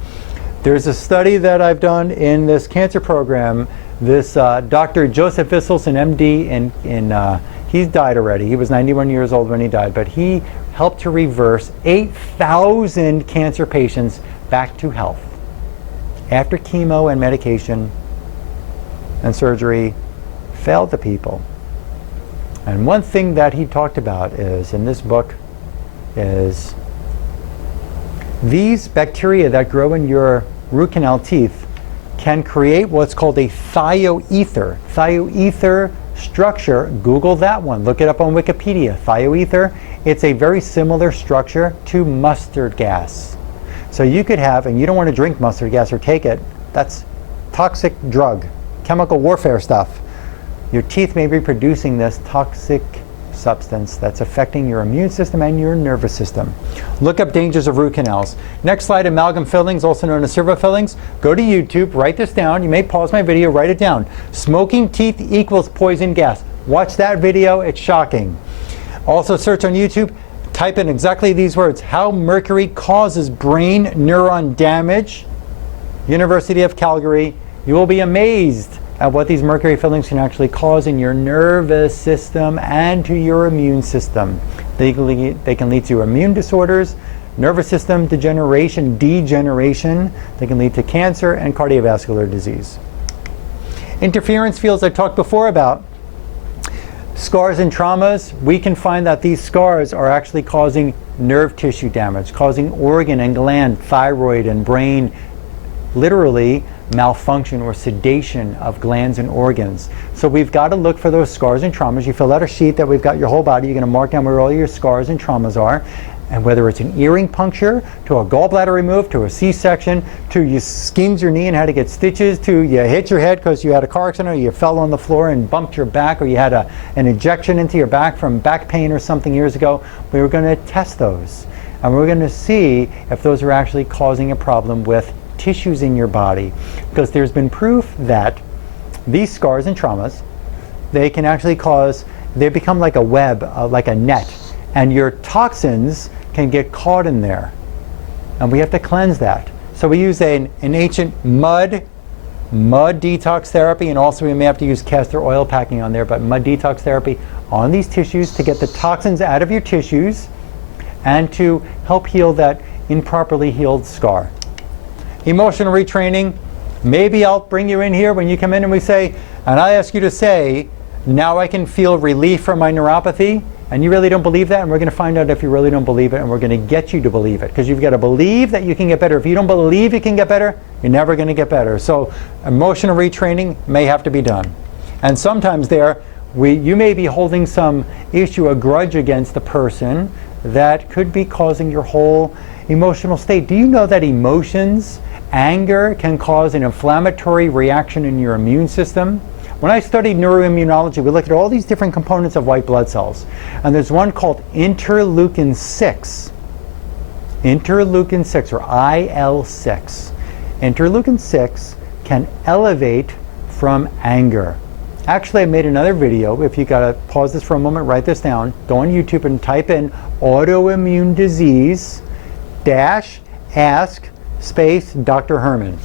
There's a study that I've done in this cancer program. This Dr. Joseph Visselson, MD, he died already. He was 91 years old when he died, but he helped to reverse 8,000 cancer patients back to health after chemo and medication and surgery failed the people. And one thing that he talked about is, in this book, is these bacteria that grow in your root canal teeth can create what's called a thioether. Thioether structure, Google that one, look it up on Wikipedia. Thioether, it's a very similar structure to mustard gas. So you could have, and you don't want to drink mustard gas or take it, that's toxic drug, chemical warfare stuff. Your teeth may be producing this toxic substance that's affecting your immune system and your nervous system. Look up dangers of root canals. Next slide, amalgam fillings, also known as servo fillings. Go to YouTube, write this down. You may pause my video, write it down. Smoking teeth equals poison gas. Watch that video, it's shocking. Also search on YouTube, type in exactly these words, how mercury causes brain neuron damage. University of Calgary. You will be amazed at what these mercury fillings can actually cause in your nervous system and to your immune system. They can lead to immune disorders, nervous system degeneration. They can lead to cancer and cardiovascular disease. Interference fields I talked before about. Scars and traumas, we can find that these scars are actually causing nerve tissue damage, causing organ and gland, thyroid and brain, literally malfunction or sedation of glands and organs. So we've got to look for those scars and traumas. You fill out a sheet that we've got your whole body. You're going to mark down where all your scars and traumas are. And whether it's an earring puncture, to a gallbladder removed, to a C-section, to you skinned your knee and had to get stitches, to you hit your head because you had a car accident, or you fell on the floor and bumped your back, or you had an injection into your back from back pain or something years ago, we were going to test those. And we're going to see if those are actually causing a problem with tissues in your body, because there's been proof that these scars and traumas, they can actually cause, they become like a web, like a net, and your toxins can get caught in there, and we have to cleanse that. So we use an ancient mud detox therapy, and also we may have to use castor oil packing on there, but mud detox therapy on these tissues to get the toxins out of your tissues and to help heal that improperly healed scar. Emotional retraining, maybe I'll bring you in here when you come in and we say, and I ask you to say, now I can feel relief from my neuropathy, and you really don't believe that, and we're going to find out if you really don't believe it, and we're going to get you to believe it, because you've got to believe that you can get better. If you don't believe you can get better, you're never going to get better. So emotional retraining may have to be done. And sometimes you may be holding some issue, a grudge against the person that could be causing your whole emotional state. Do you know that emotions, anger, can cause an inflammatory reaction in your immune system? When I studied neuroimmunology, we looked at all these different components of white blood cells. And there's one called interleukin 6. Interleukin 6, or IL-6. Interleukin 6 can elevate from anger. Actually, I made another video. If you gotta pause this for a moment, write this down. Go on YouTube and type in autoimmune disease dash ask space Dr. Herman.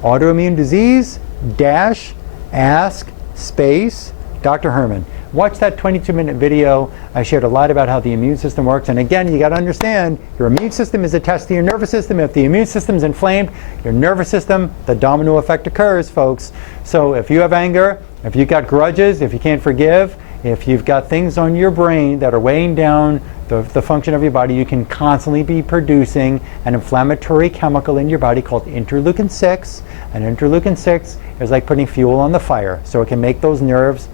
Autoimmune disease dash ask space Dr. Herman. Watch that 22-minute video. I shared a lot about how the immune system works. And again, you got to understand, your immune system is attached to your nervous system. If the immune system is inflamed, your nervous system, the domino effect occurs, folks. So if you have anger, if you've got grudges, if you can't forgive, if you've got things on your brain that are weighing down the function of your body, you can constantly be producing an inflammatory chemical in your body called interleukin 6. And interleukin 6 is like putting fuel on the fire. So it can make those nerves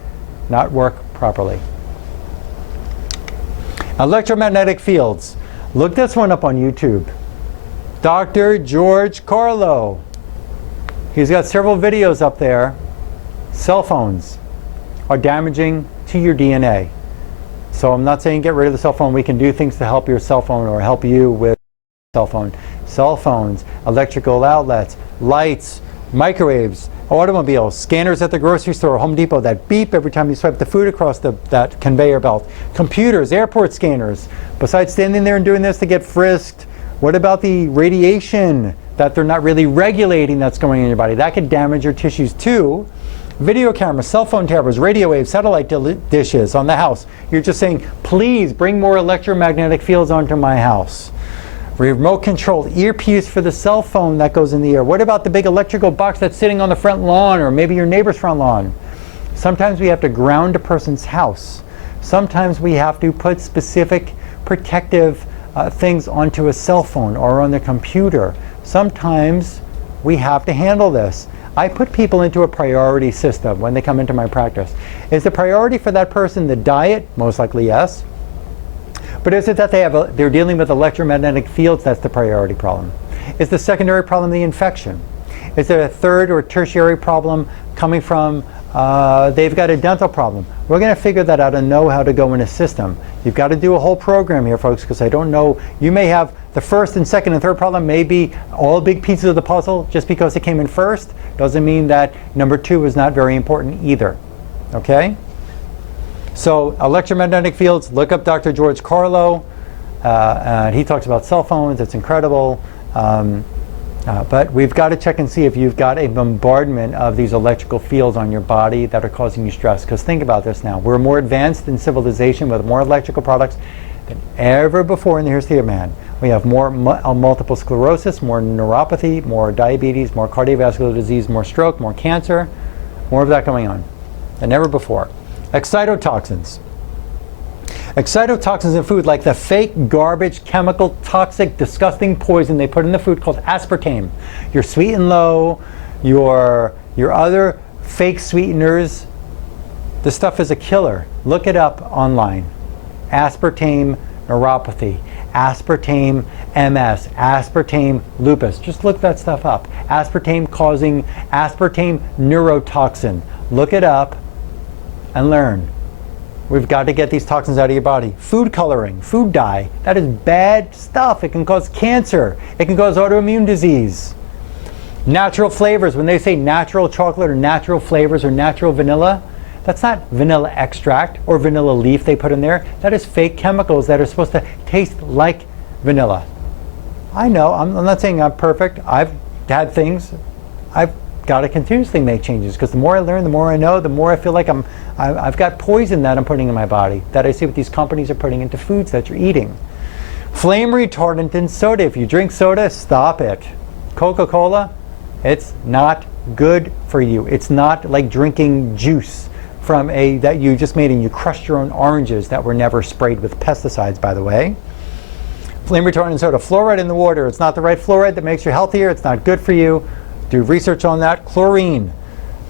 not work properly. Electromagnetic fields. Look this one up on YouTube. Dr. George Carlo. He's got several videos up there. Cell phones are damaging to your DNA. So I'm not saying get rid of the cell phone. We can do things to help your cell phone or help you with cell phone. Cell phones, electrical outlets, lights, microwaves, automobiles, scanners at the grocery store, Home Depot that beep every time you swipe the food across that conveyor belt. Computers, airport scanners. Besides standing there and doing this to get frisked, what about the radiation that they're not really regulating that's going in your body? That could damage your tissues too. Video cameras, cell phone towers, radio waves, satellite dishes on the house. You're just saying, please bring more electromagnetic fields onto my house. Remote controlled earpiece for the cell phone that goes in the ear. What about the big electrical box that's sitting on the front lawn or maybe your neighbor's front lawn? Sometimes we have to ground a person's house. Sometimes we have to put specific protective things onto a cell phone or on the computer. Sometimes we have to handle this. I put people into a priority system when they come into my practice. Is the priority for that person the diet? Most likely yes. But is it that they're dealing with electromagnetic fields? That's the priority problem. Is the secondary problem the infection? Is there a third or tertiary problem coming from they've got a dental problem? We're going to figure that out and know how to go in a system. You've got to do a whole program here, folks, because I don't know. You may have the first and second and third problem may be all big pieces of the puzzle. Just because it came in first doesn't mean that number two is not very important either. Okay? So electromagnetic fields, look up Dr. George Carlo. And he talks about cell phones. It's incredible. But we've got to check and see if you've got a bombardment of these electrical fields on your body that are causing you stress. Because think about this now. We're more advanced in civilization with more electrical products than ever before in the history of man. We have more multiple sclerosis, more neuropathy, more diabetes, more cardiovascular disease, more stroke, more cancer, more of that going on than ever before. Excitotoxins. Excitotoxins in food, like the fake garbage, chemical, toxic, disgusting poison they put in the food called aspartame. Your sweet and low, your other fake sweeteners, this stuff is a killer. Look it up online. Aspartame neuropathy, aspartame MS, aspartame lupus. Just look that stuff up. Aspartame causing aspartame neurotoxin. Look it up and learn. We've got to get these toxins out of your body. Food coloring, food dye, that is bad stuff. It can cause cancer. It can cause autoimmune disease. Natural flavors, when they say natural chocolate or natural flavors or natural vanilla, that's not vanilla extract or vanilla leaf they put in there. That is fake chemicals that are supposed to taste like vanilla. I know, I'm not saying I'm perfect. I've had things. I've got to continuously make changes, because the more I learn, the more I know, the more I feel like I've got poison that I'm putting in my body, that I see what these companies are putting into foods that you're eating. Flame retardant in soda. If you drink soda, stop it. Coca-Cola, it's not good for you. It's not like drinking juice from that you just made and you crushed your own oranges that were never sprayed with pesticides, by the way. Flame retardant in soda. Fluoride in the water. It's not the right fluoride that makes you healthier. It's not good for you. Do research on that. Chlorine.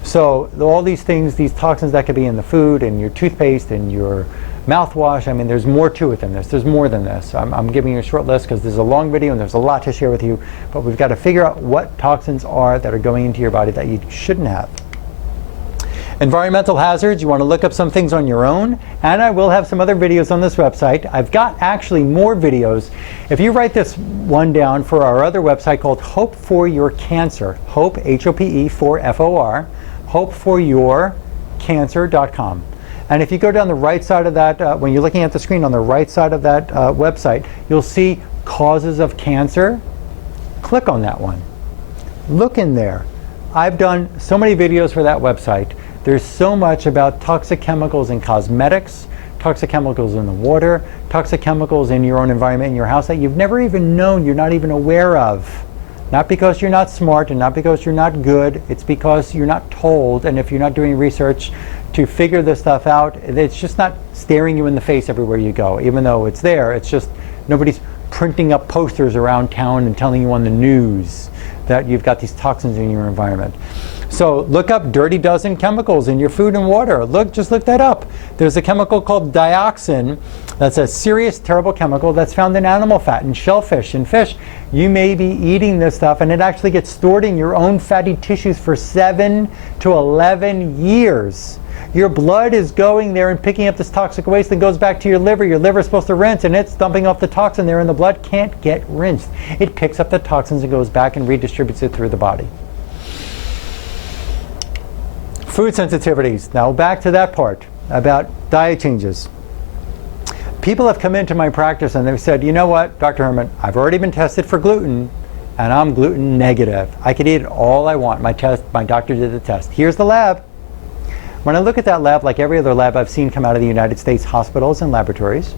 So all these things, these toxins that could be in the food and your toothpaste and your mouthwash, I mean, there's more to it than this. There's more than this. I'm giving you a short list because there's a long video and there's a lot to share with you, but we've got to figure out what toxins are that are going into your body that you shouldn't have. Environmental hazards, you want to look up some things on your own, and I will have some other videos on this website. I've got actually more videos. If you write this one down for our other website called Hope for Your Cancer, Hope, H-O-P-E, for F-O-R, hopeforyourcancer.com. And if you go down the right side of that, when you're looking at the screen on the right side of that website, you'll see causes of cancer. Click on that one. Look in there. I've done so many videos for that website. There's so much about toxic chemicals in cosmetics, toxic chemicals in the water, toxic chemicals in your own environment, in your house, that you've never even known, you're not even aware of. Not because you're not smart and not because you're not good, it's because you're not told, and if you're not doing research to figure this stuff out, it's just not staring you in the face everywhere you go. Even though it's there, it's just nobody's printing up posters around town and telling you on the news that you've got these toxins in your environment. So look up dirty dozen chemicals in your food and water. Just look that up. There's a chemical called dioxin that's a serious, terrible chemical that's found in animal fat and shellfish and fish. You may be eating this stuff and it actually gets stored in your own fatty tissues for 7 to 11 years. Your blood is going there and picking up this toxic waste and goes back to your liver. Your liver is supposed to rinse and it's dumping off the toxin there, and the blood can't get rinsed. It picks up the toxins and goes back and redistributes it through the body. Food sensitivities. Now back to that part about diet changes. People have come into my practice and they've said, you know what, Dr. Herman, I've already been tested for gluten and I'm gluten negative. I could eat it all I want. My doctor did the test. Here's the lab. When I look at that lab, like every other lab I've seen come out of the United States hospitals and laboratories,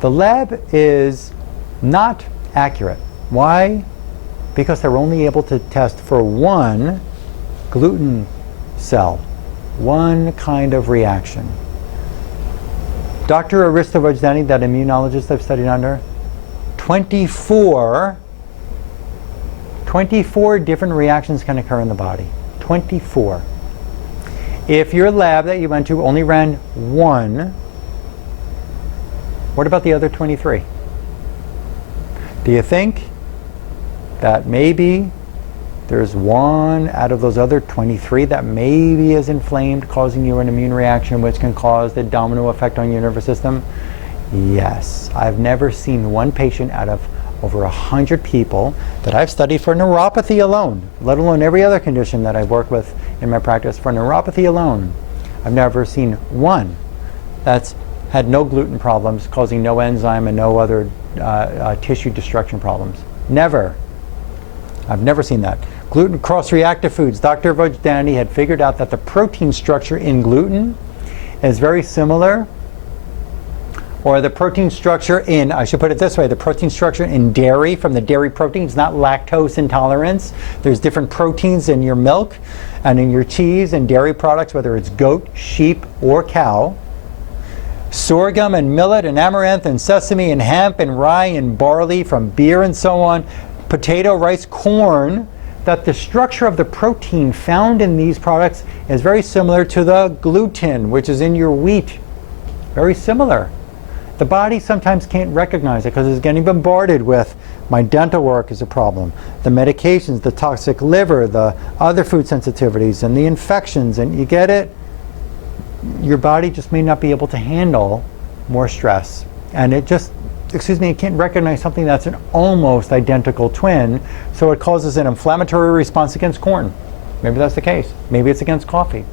the lab is not accurate. Why? Because they're only able to test for one gluten cell. one kind of reaction. Dr. Aristovajdani, that immunologist I've studied under, 24 different reactions can occur in the body. 24. If your lab that you went to only ran one, what about the other 23? Do you think that maybe there's one out of those other 23 that maybe is inflamed, causing you an immune reaction, which can cause the domino effect on your nervous system? Yes. I've never seen one patient out of over 100 people that I've studied for neuropathy alone, let alone every other condition that I've worked with in my practice. For neuropathy alone, I've never seen one that's had no gluten problems, causing no enzyme and no other tissue destruction problems. Never. I've never seen that. Gluten cross-reactive foods. Dr. Vajdani had figured out that the protein structure in gluten is very similar, or the protein structure in, I should put it this way, the protein structure in dairy, from the dairy proteins, not lactose intolerance. There's different proteins in your milk and in your cheese and dairy products, whether it's goat, sheep, or cow. Sorghum and millet and amaranth and sesame and hemp and rye and barley from beer and so on. Potato, rice, corn, that the structure of the protein found in these products is very similar to the gluten, which is in your wheat. Very similar. The body sometimes can't recognize it because it's getting bombarded with, my dental work is a problem, the medications, the toxic liver, the other food sensitivities, and the infections, and you get it? Your body just may not be able to handle more stress. And it just, it can't recognize something that's an almost identical twin, so it causes an inflammatory response against corn. Maybe that's the case. Maybe it's against coffee.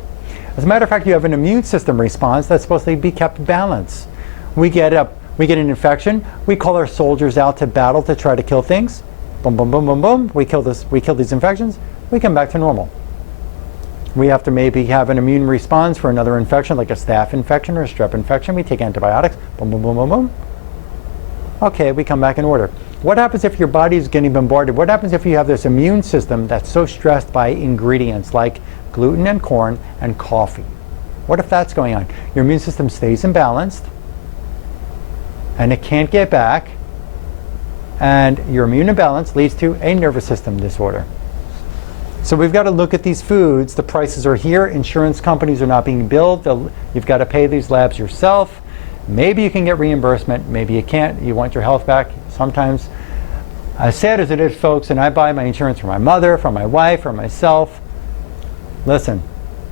As a matter of fact, you have an immune system response that's supposed to be kept balanced. We get an infection, we call our soldiers out to battle to try to kill things. Boom, boom, boom, boom, boom. We kill these infections, we come back to normal. We have to maybe have an immune response for another infection, like a staph infection or a strep infection. We take antibiotics, boom, boom, boom, boom, boom. Okay, we come back in order. What happens if your body is getting bombarded? What happens if you have this immune system that's so stressed by ingredients like gluten and corn and coffee? What if that's going on? Your immune system stays imbalanced, and it can't get back, and your immune imbalance leads to a nervous system disorder. So we've got to look at these foods. The prices are here. Insurance companies are not being billed. You've got to pay these labs yourself. Maybe you can get reimbursement. Maybe you can't. You want your health back. Sometimes, as sad as it is, folks, and I buy my insurance for my mother, for my wife, for myself. Listen,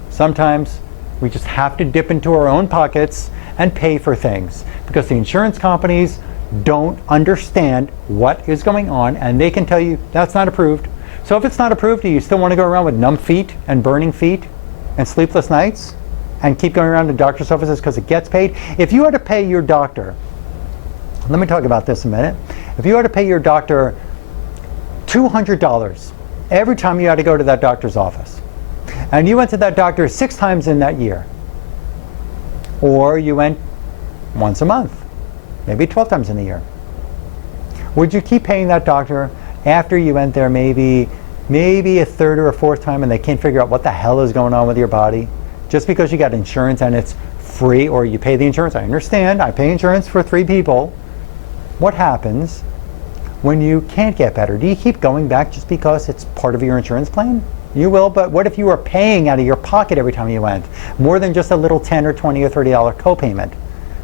sometimes we just have to dip into our own pockets and pay for things, because the insurance companies don't understand what is going on, and they can tell you that's not approved. So if it's not approved, do you still want to go around with numb feet and burning feet and sleepless nights and keep going around to doctor's offices because it gets paid? If you had to pay your doctor, let me talk about this a minute. If you had to pay your doctor $200 every time you had to go to that doctor's office, and you went to that doctor 6 times in that year, or you went once a month, maybe 12 times in a year, would you keep paying that doctor after you went there maybe a third or a fourth time and they can't figure out what the hell is going on with your body? Just because you got insurance and it's free, or you pay the insurance. I understand, I pay insurance for 3 people. What happens when you can't get better? Do you keep going back just because it's part of your insurance plan? You will, but what if you were paying out of your pocket every time you went? More than just a little $10 or $20 or $30 copayment.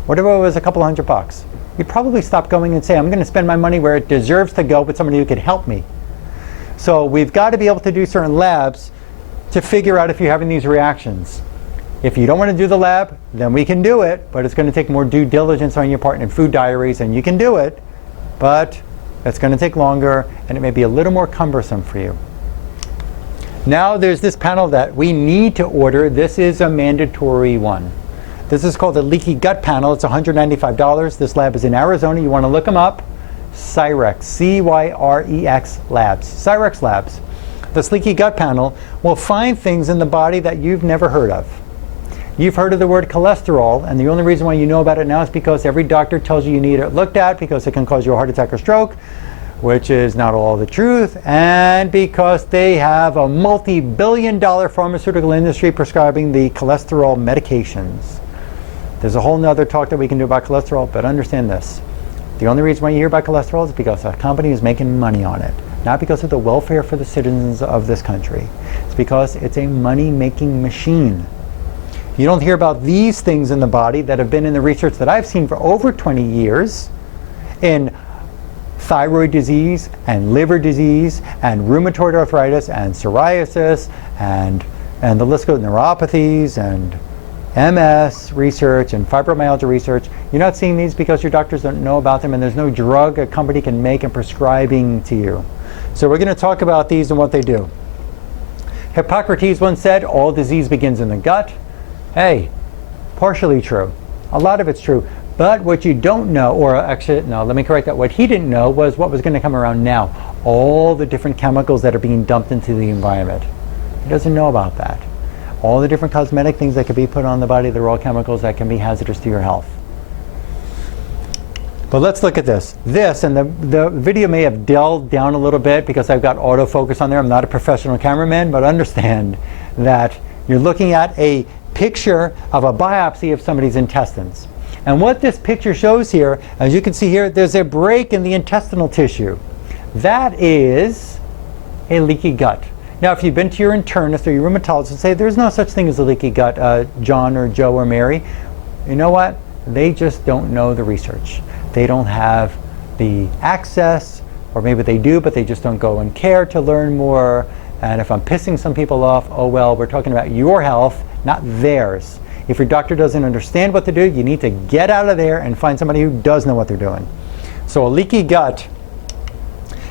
What if it was a couple $100? You'd probably stop going and say, I'm going to spend my money where it deserves to go with somebody who could help me. So we've got to be able to do certain labs to figure out if you're having these reactions. If you don't want to do the lab, then we can do it, but it's going to take more due diligence on your part in food diaries, and you can do it, but it's going to take longer, and it may be a little more cumbersome for you. Now there's this panel that we need to order. This is a mandatory one. This is called the Leaky Gut Panel. It's $195. This lab is in Arizona. You want to look them up. Cyrex, C-Y-R-E-X Labs. Cyrex Labs. This Leaky Gut Panel will find things in the body that you've never heard of. You've heard of the word cholesterol, and the only reason why you know about it now is because every doctor tells you you need it looked at because it can cause you a heart attack or stroke. which is not all the truth, and because they have a multi-billion-dollar pharmaceutical industry prescribing the cholesterol medications. There's a whole nother talk that we can do about cholesterol, but understand this. The only reason why you hear about cholesterol is because a company is making money on it, not because of the welfare for the citizens of this country. It's because it's a money-making machine. You don't hear about these things in the body that have been in the research that I've seen for over 20 years in thyroid disease and liver disease and rheumatoid arthritis and psoriasis and the list goes, neuropathies and MS research and fibromyalgia research. You're not seeing these because your doctors don't know about them, and there's no drug a company can make and prescribing to you. So we're going to talk about these and what they do. Hippocrates once said, all disease begins in the gut. Hey, partially true. A lot of it's true. But what you don't know, or actually, no, let me correct that. What he didn't know was what was going to come around now. All the different chemicals that are being dumped into the environment. He doesn't know about that. All the different cosmetic things that could be put on the body, they're all chemicals that can be hazardous to your health. But let's look at this. And the video may have dulled down a little bit because I've got autofocus on there. I'm not a professional cameraman, but understand that you're looking at a picture of a biopsy of somebody's intestines. And what this picture shows here, as you can see here, there's a break in the intestinal tissue. That is a leaky gut. Now, if you've been to your internist or your rheumatologist and say, there's no such thing as a leaky gut, John or Joe or Mary, you know what? They just don't know the research. They don't have the access, or maybe they do, but they just don't go and care to learn more. And if I'm pissing some people off, oh well, we're talking about your health, not theirs. If your doctor doesn't understand what to do, you need to get out of there and find somebody who does know what they're doing. So a leaky gut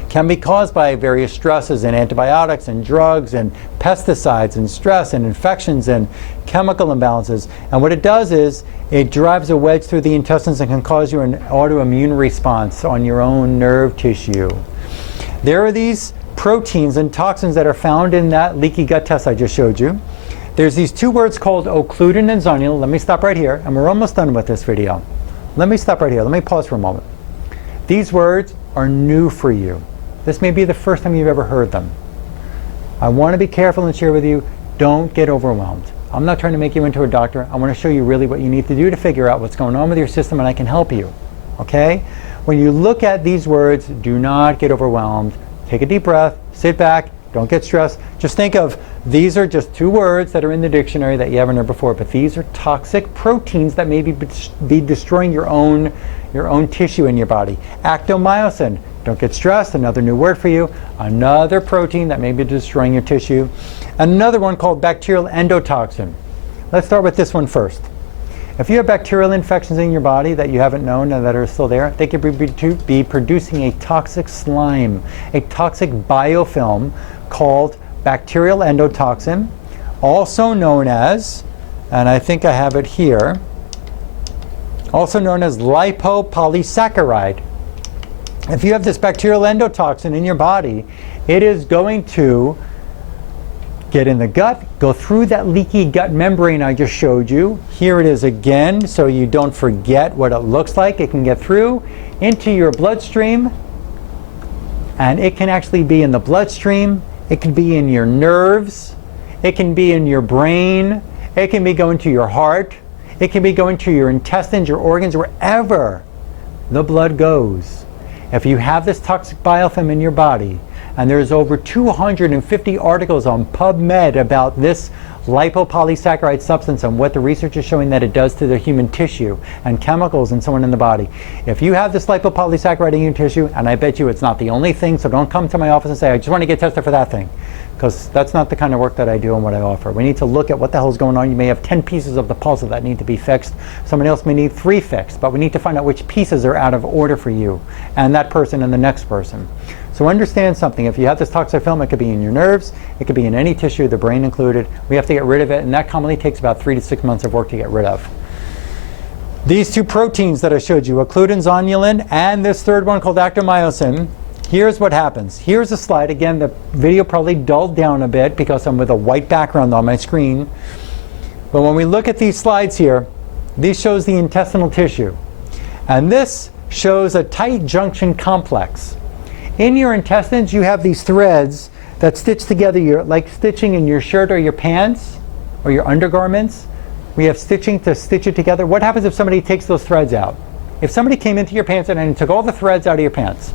can be caused by various stresses and antibiotics and drugs and pesticides and stress and infections and chemical imbalances. And what it does is it drives a wedge through the intestines and can cause you an autoimmune response on your own nerve tissue. There are these proteins and toxins that are found in that leaky gut test I just showed you. There's these two words called occludin and zonulin. Let me stop right here, and we're almost done with this video. Let me stop right here. Let me pause for a moment. These words are new for you. This may be the first time you've ever heard them. I want to be careful and share with you, don't get overwhelmed. I'm not trying to make you into a doctor. I want to show you really what you need to do to figure out what's going on with your system, and I can help you. Okay? When you look at these words, do not get overwhelmed. Take a deep breath, sit back, don't get stressed. Just think of, these are just two words that are in the dictionary that you haven't heard before, but these are toxic proteins that may be destroying your own tissue in your body. Actomyosin, don't get stressed, another new word for you. Another protein that may be destroying your tissue. Another one called bacterial endotoxin. Let's start with this one first. If you have bacterial infections in your body that you haven't known and that are still there, they could be producing a toxic slime, a toxic biofilm called bacterial endotoxin, also known as, and I think I have it here, also known as lipopolysaccharide. If you have this bacterial endotoxin in your body, it is going to get in the gut, go through that leaky gut membrane I just showed you. Here it is again, so you don't forget what it looks like. It can get through into your bloodstream, and it can actually be in the bloodstream. It can be in your nerves. It can be in your brain. It can be going to your heart. It can be going to your intestines, your organs, wherever the blood goes. If you have this toxic biofilm in your body, and there's over 250 articles on PubMed about this lipopolysaccharide substance and what the research is showing that it does to the human tissue and chemicals and so on in the body. If you have this lipopolysaccharide in your tissue, and I bet you it's not the only thing, so don't come to my office and say, I just want to get tested for that thing, because that's not the kind of work that I do and what I offer. We need to look at what the hell is going on. You may have 10 pieces of the puzzle that need to be fixed. Someone else may need 3 fixed, but we need to find out which pieces are out of order for you and that person and the next person. So understand something. If you have this toxic film, it could be in your nerves, it could be in any tissue, the brain included. We have to get rid of it, and that commonly takes about 3 to 6 months of work to get rid of. These two proteins that I showed you, occludin, zonulin, and this third one called actomyosin, here's what happens. Here's a slide. Again, the video probably dulled down a bit because I'm with a white background on my screen. But when we look at these slides here, this shows the intestinal tissue. And this shows a tight junction complex. In your intestines, you have these threads that stitch together, like stitching in your shirt or your pants or your undergarments. We have stitching to stitch it together. What happens if somebody takes those threads out? If somebody came into your pants and took all the threads out of your pants,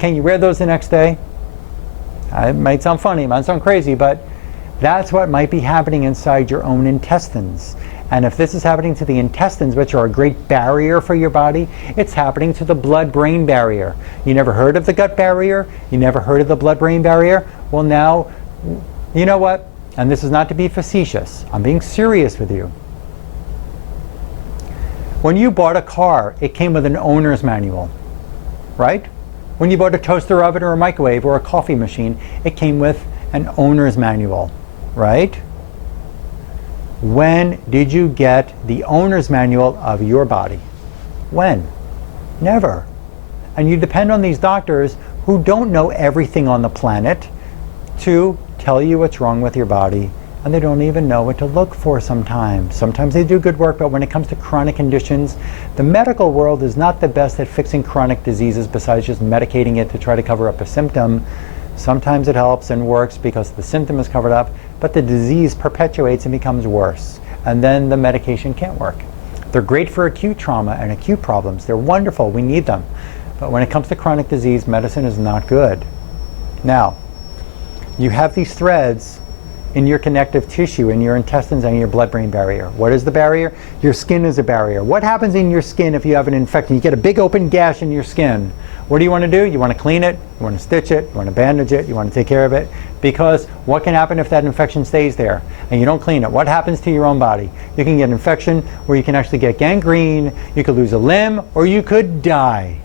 can you wear those the next day? It might sound funny, it might sound crazy, but that's what might be happening inside your own intestines. And if this is happening to the intestines, which are a great barrier for your body, it's happening to the blood-brain barrier. You never heard of the gut barrier? You never heard of the blood-brain barrier? Well, now, you know what? And this is not to be facetious. I'm being serious with you. When you bought a car, it came with an owner's manual, right? When you bought a toaster oven or a microwave or a coffee machine, it came with an owner's manual, right? When did you get the owner's manual of your body? When? Never. And you depend on these doctors who don't know everything on the planet to tell you what's wrong with your body, and they don't even know what to look for sometimes. Sometimes they do good work, but when it comes to chronic conditions, the medical world is not the best at fixing chronic diseases besides just medicating it to try to cover up a symptom. Sometimes it helps and works because the symptom is covered up, but the disease perpetuates and becomes worse, and then the medication can't work. They're great for acute trauma and acute problems. They're wonderful. We need them. But when it comes to chronic disease, medicine is not good. Now, you have these threads in your connective tissue, in your intestines and your blood-brain barrier. What is the barrier? Your skin is a barrier. What happens in your skin if you have an infection? You get a big open gash in your skin. What do you want to do? You want to clean it, you want to stitch it, you want to bandage it, you want to take care of it. Because what can happen if that infection stays there and you don't clean it? What happens to your own body? You can get an infection where you can actually get gangrene, you could lose a limb, or you could die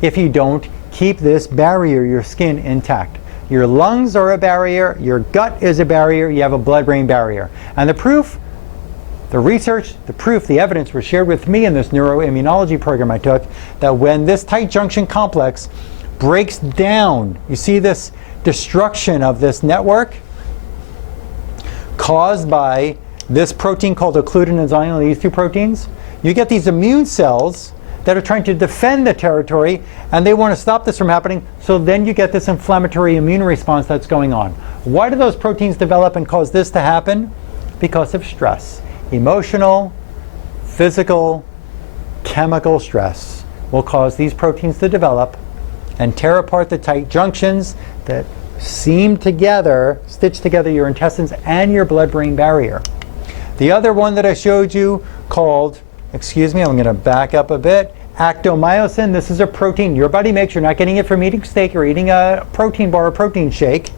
if you don't keep this barrier, your skin, intact. Your lungs are a barrier, your gut is a barrier, you have a blood-brain barrier. And the proof, the research, the proof, the evidence was shared with me in this neuroimmunology program I took, that when this tight junction complex breaks down, you see this destruction of this network caused by this protein called occludin and zonulin, these two proteins, you get these immune cells that are trying to defend the territory, and they want to stop this from happening, so then you get this inflammatory immune response that's going on. Why do those proteins develop and cause this to happen? Because of stress. Emotional, physical, chemical stress will cause these proteins to develop and tear apart the tight junctions that seam together, stitch together your intestines and your blood-brain barrier. The other one that I showed you called, excuse me, I'm going to back up a bit, actomyosin. This is a protein your body makes. You're not getting it from eating steak or eating a protein bar or protein shake.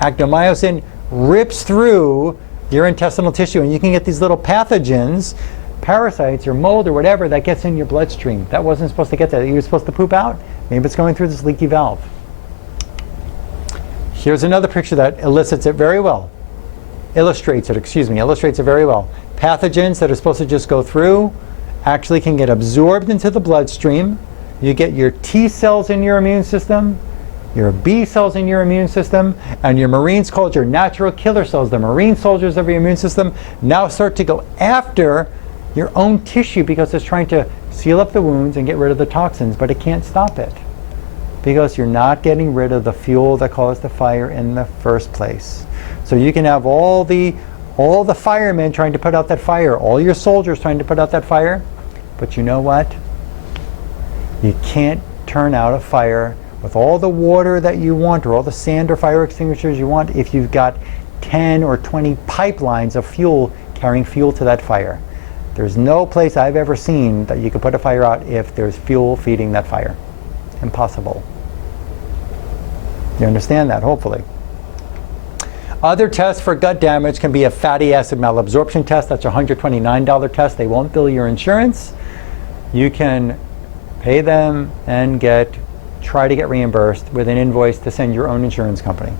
Actomyosin rips through your intestinal tissue, and you can get these little pathogens, parasites or mold or whatever, that gets in your bloodstream. That wasn't supposed to get there. You were supposed to poop out. Maybe it's going through this leaky valve. Here's another picture that elicits it very well. Illustrates it very well. Pathogens that are supposed to just go through actually can get absorbed into the bloodstream. You get your T cells in your immune system, your B cells in your immune system, and your Marines, called your natural killer cells, the Marine soldiers of your immune system, now start to go after your own tissue because it's trying to seal up the wounds and get rid of the toxins, but it can't stop it because you're not getting rid of the fuel that caused the fire in the first place. So you can have all the firemen trying to put out that fire, all your soldiers trying to put out that fire, but you know what? You can't turn out a fire with all the water that you want or all the sand or fire extinguishers you want if you've got 10 or 20 pipelines of fuel carrying fuel to that fire. There's no place I've ever seen that you could put a fire out if there's fuel feeding that fire. Impossible. You understand that, hopefully. Other tests for gut damage can be a fatty acid malabsorption test. That's a $129 test. They won't bill your insurance. You can pay them and try to get reimbursed with an invoice to send your own insurance company.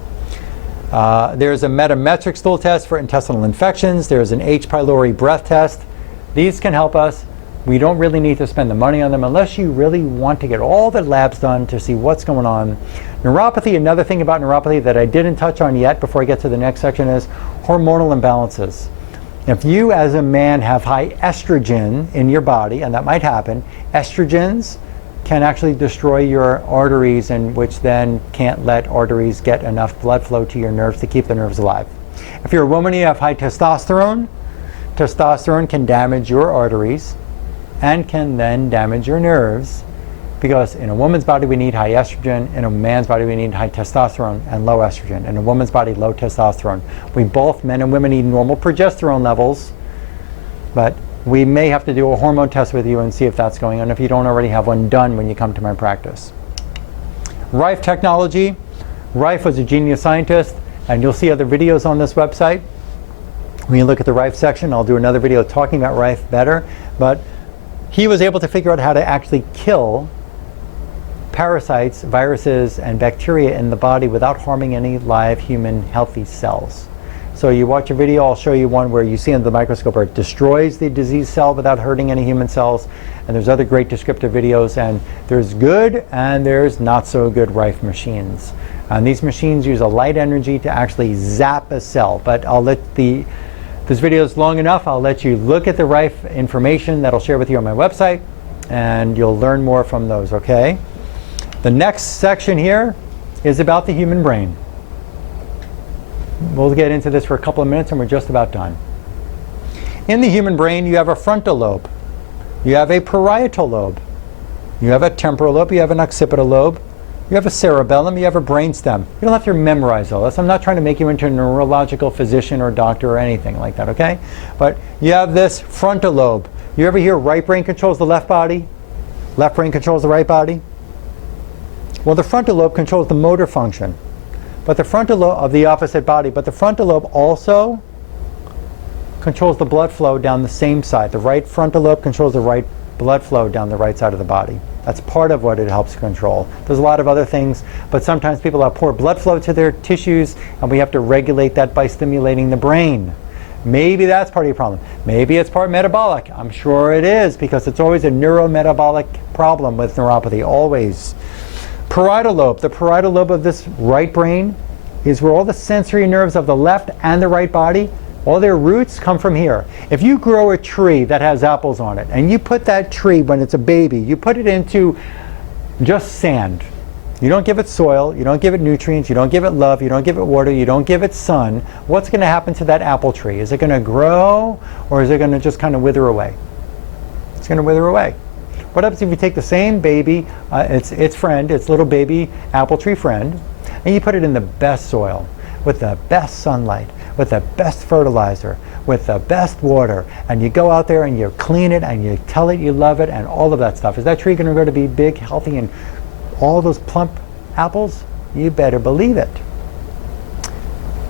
There's a metametric stool test for intestinal infections. There's an H. pylori breath test. These can help us. We don't really need to spend the money on them unless you really want to get all the labs done to see what's going on. Neuropathy, another thing about neuropathy that I didn't touch on yet before I get to the next section, is hormonal imbalances. If you as a man have high estrogen in your body, and that might happen, estrogens can actually destroy your arteries, and which then can't let arteries get enough blood flow to your nerves to keep the nerves alive. If you're a woman and you have high testosterone, testosterone can damage your arteries and can then damage your nerves, because in a woman's body we need high estrogen, in a man's body we need high testosterone and low estrogen. In a woman's body, low testosterone. We both, men and women, need normal progesterone levels, but we may have to do a hormone test with you and see if that's going on, if you don't already have one done when you come to my practice. Rife technology. Rife was a genius scientist, and you'll see other videos on this website. When you look at the Rife section, I'll do another video talking about Rife better, but he was able to figure out how to actually kill parasites, viruses, and bacteria in the body without harming any live human healthy cells. So you watch a video, I'll show you one where you see under the microscope where it destroys the disease cell without hurting any human cells. And there's other great descriptive videos, and there's good and there's not so good Rife machines. And these machines use a light energy to actually zap a cell. But I'll let this video is long enough, I'll let you look at the Rife information that I'll share with you on my website, and you'll learn more from those, okay? The next section here is about the human brain. We'll get into this for a couple of minutes and we're just about done. In the human brain, you have a frontal lobe, you have a parietal lobe, you have a temporal lobe, you have an occipital lobe, you have a cerebellum, you have a brainstem. You don't have to memorize all this. I'm not trying to make you into a neurological physician or doctor or anything like that, okay? But you have this frontal lobe. You ever hear right brain controls the left body? Left brain controls the right body? Well, the frontal lobe controls the motor function, but the frontal lobe of the opposite body, but the frontal lobe also controls the blood flow down the same side. The right frontal lobe controls the right blood flow down the right side of the body. That's part of what it helps control. There's a lot of other things, but sometimes people have poor blood flow to their tissues, and we have to regulate that by stimulating the brain. Maybe that's part of your problem. Maybe it's part metabolic. I'm sure it is, because it's always a neurometabolic problem with neuropathy, always. Parietal lobe. The parietal lobe of this right brain is where all the sensory nerves of the left and the right body, all their roots come from here. If you grow a tree that has apples on it, and you put that tree, when it's a baby, you put it into just sand. You don't give it soil, you don't give it nutrients, you don't give it love, you don't give it water, you don't give it sun. What's going to happen to that apple tree? Is it going to grow, or is it going to just kind of wither away? It's going to wither away. What happens if you take the same baby, its friend, its little baby apple tree friend, and you put it in the best soil, with the best sunlight, with the best fertilizer, with the best water, and you go out there and you clean it and you tell it you love it and all of that stuff? Is that tree going to grow to be big, healthy, and all those plump apples? You better believe it.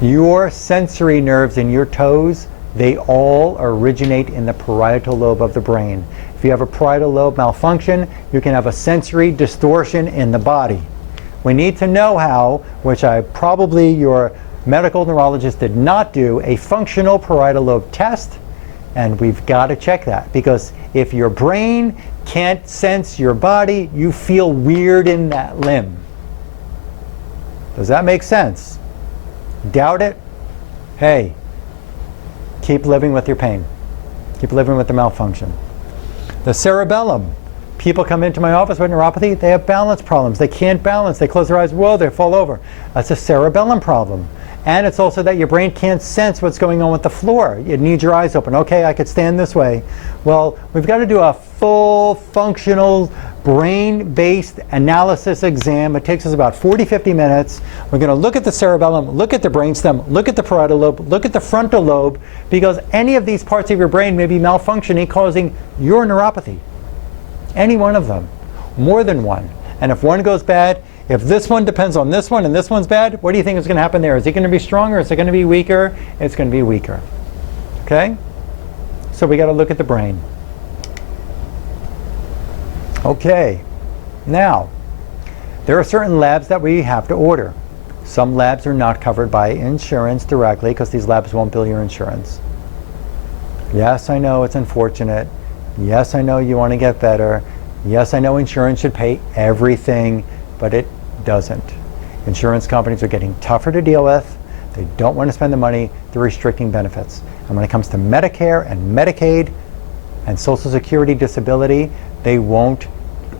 Your sensory nerves in your toes, they all originate in the parietal lobe of the brain. If you have a parietal lobe malfunction, you can have a sensory distortion in the body. We need to know how, which your medical neurologist did not do, a functional parietal lobe test, and we've got to check that, because if your brain can't sense your body, you feel weird in that limb. Does that make sense? Doubt it? Hey, keep living with your pain. Keep living with the malfunction. The cerebellum. People come into my office with neuropathy, they have balance problems. They can't balance. They close their eyes, whoa, they fall over. That's a cerebellum problem. And it's also that your brain can't sense what's going on with the floor. It needs your eyes open. Okay, I could stand this way. Well, we've got to do a full functional brain-based analysis exam. It takes us about 40-50 minutes. We're going to look at the cerebellum, look at the brainstem, look at the parietal lobe, look at the frontal lobe, because any of these parts of your brain may be malfunctioning, causing your neuropathy. Any one of them, more than one. And if one goes bad, if this one depends on this one and this one's bad, what do you think is going to happen there? Is it going to be stronger? Is it going to be weaker? It's going to be weaker. Okay? So we got to look at the brain. Okay. Now, there are certain labs that we have to order. Some labs are not covered by insurance directly, because these labs won't bill your insurance. Yes, I know it's unfortunate. Yes, I know you want to get better. Yes, I know insurance should pay everything, but it doesn't. Insurance companies are getting tougher to deal with. They don't want to spend the money. They're restricting benefits. And when it comes to Medicare and Medicaid and Social Security disability, they won't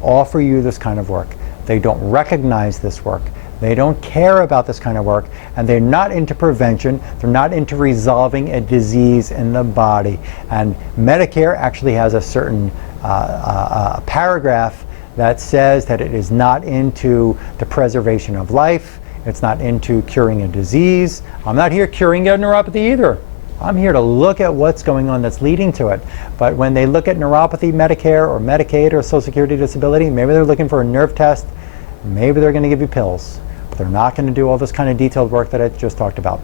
offer you this kind of work. They don't recognize this work. They don't care about this kind of work, and they're not into prevention. They're not into resolving a disease in the body. And Medicare actually has a certain paragraph that says that it is not into the preservation of life. It's not into curing a disease. I'm not here curing a neuropathy either. I'm here to look at what's going on that's leading to it. But when they look at neuropathy, Medicare or Medicaid or Social Security disability, maybe they're looking for a nerve test. Maybe they're going to give you pills. But they're not going to do all this kind of detailed work that I just talked about.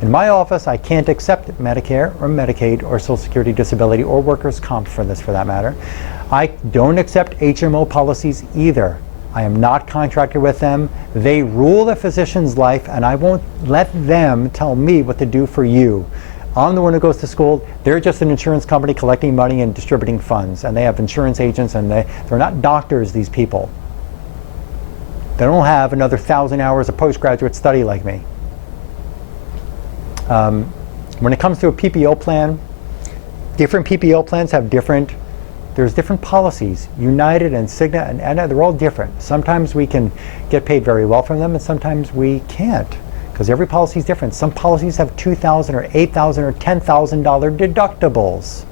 In my office, I can't accept Medicare or Medicaid or Social Security disability or workers' comp for this, for that matter. I don't accept HMO policies either. I am not contracted with them. They rule the physician's life, and I won't let them tell me what to do for you. I'm the one who goes to school. They're just an insurance company collecting money and distributing funds, and they have insurance agents, and they're not doctors, these people. They don't have another 1,000 hours of postgraduate study like me. When it comes to a PPO plan, different PPO plans have there's different policies. United and Cigna and Aetna, they're all different. Sometimes we can get paid very well from them, and sometimes we can't, because every policy is different. Some policies have $2,000 or $8,000 or $10,000 deductibles.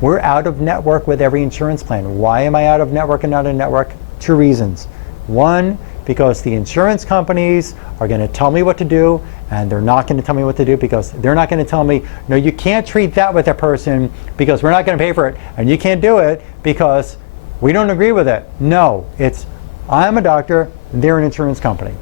We're out of network with every insurance plan. Why am I out of network and not in network? 2 reasons. One, because the insurance companies are going to tell me what to do, and they're not going to tell me what to do because they're not going to tell me, no, you can't treat that with a person because we're not going to pay for it, and you can't do it because we don't agree with it. No, it's I'm a doctor, they're an insurance company.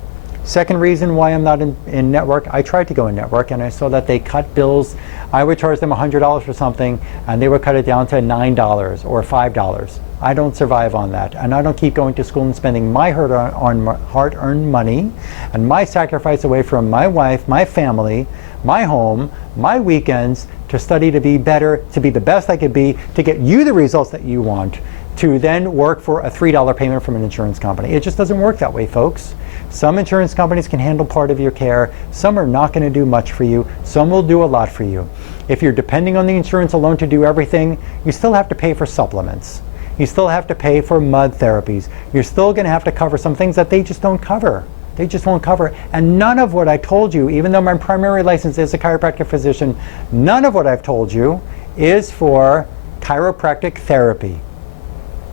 Second reason why I'm not in network, I tried to go in network and I saw that they cut bills. I would charge them $100 for something and they would cut it down to $9 or $5. I don't survive on that, and I don't keep going to school and spending my hard-earned money and my sacrifice away from my wife, my family, my home, my weekends to study to be better, to be the best I could be, to get you the results that you want, to then work for a $3 payment from an insurance company. It just doesn't work that way, folks. Some insurance companies can handle part of your care. Some are not going to do much for you. Some will do a lot for you. If you're depending on the insurance alone to do everything, you still have to pay for supplements. You still have to pay for mud therapies. You're still going to have to cover some things that they just don't cover. They just won't cover. And none of what I told you, even though my primary license is a chiropractic physician, none of what I've told you is for chiropractic therapy.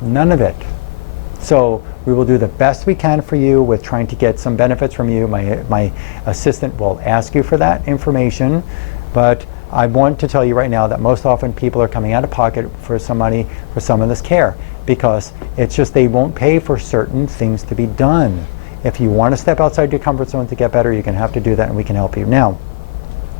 None of it. So we will do the best we can for you with trying to get some benefits from you. My assistant will ask you for that information, but I want to tell you right now that most often people are coming out of pocket for some money for some of this care because it's just they won't pay for certain things to be done. If you want to step outside your comfort zone to get better, you're going to have to do that, and we can help you. Now,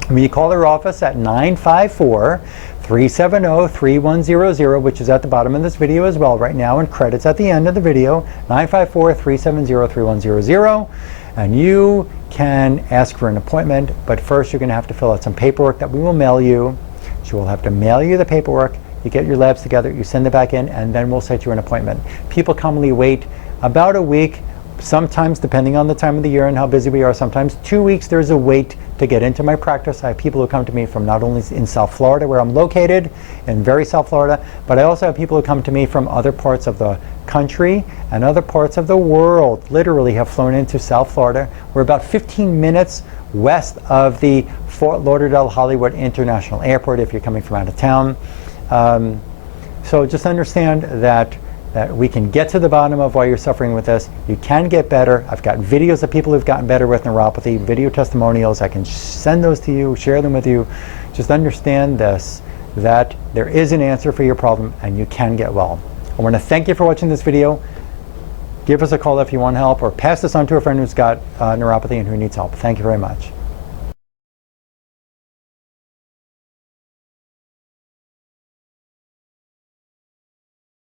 when you call our office at 954-370-3100, which is at the bottom of this video as well right now, and credits at the end of the video, 954-370-3100, and you can ask for an appointment, but first you're going to have to fill out some paperwork that we will mail you. So we'll have to mail you the paperwork, you get your labs together, you send it back in, and then we'll set you an appointment. People commonly wait about a week, sometimes depending on the time of the year and how busy we are, sometimes 2 weeks there's a wait to get into my practice. I have people who come to me from not only in South Florida, where I'm located, in very South Florida, but I also have people who come to me from other parts of the country and other parts of the world, literally have flown into South Florida. We're about 15 minutes west of the Fort Lauderdale Hollywood International Airport if you're coming from out of town. So just understand that we can get to the bottom of why you're suffering with this. You can get better. I've got videos of people who've gotten better with neuropathy, video testimonials. I can send those to you, share them with you. Just understand this, that there is an answer for your problem and you can get well. I want to thank you for watching this video. Give us a call if you want help, or pass this on to a friend who's got neuropathy and who needs help. Thank you very much.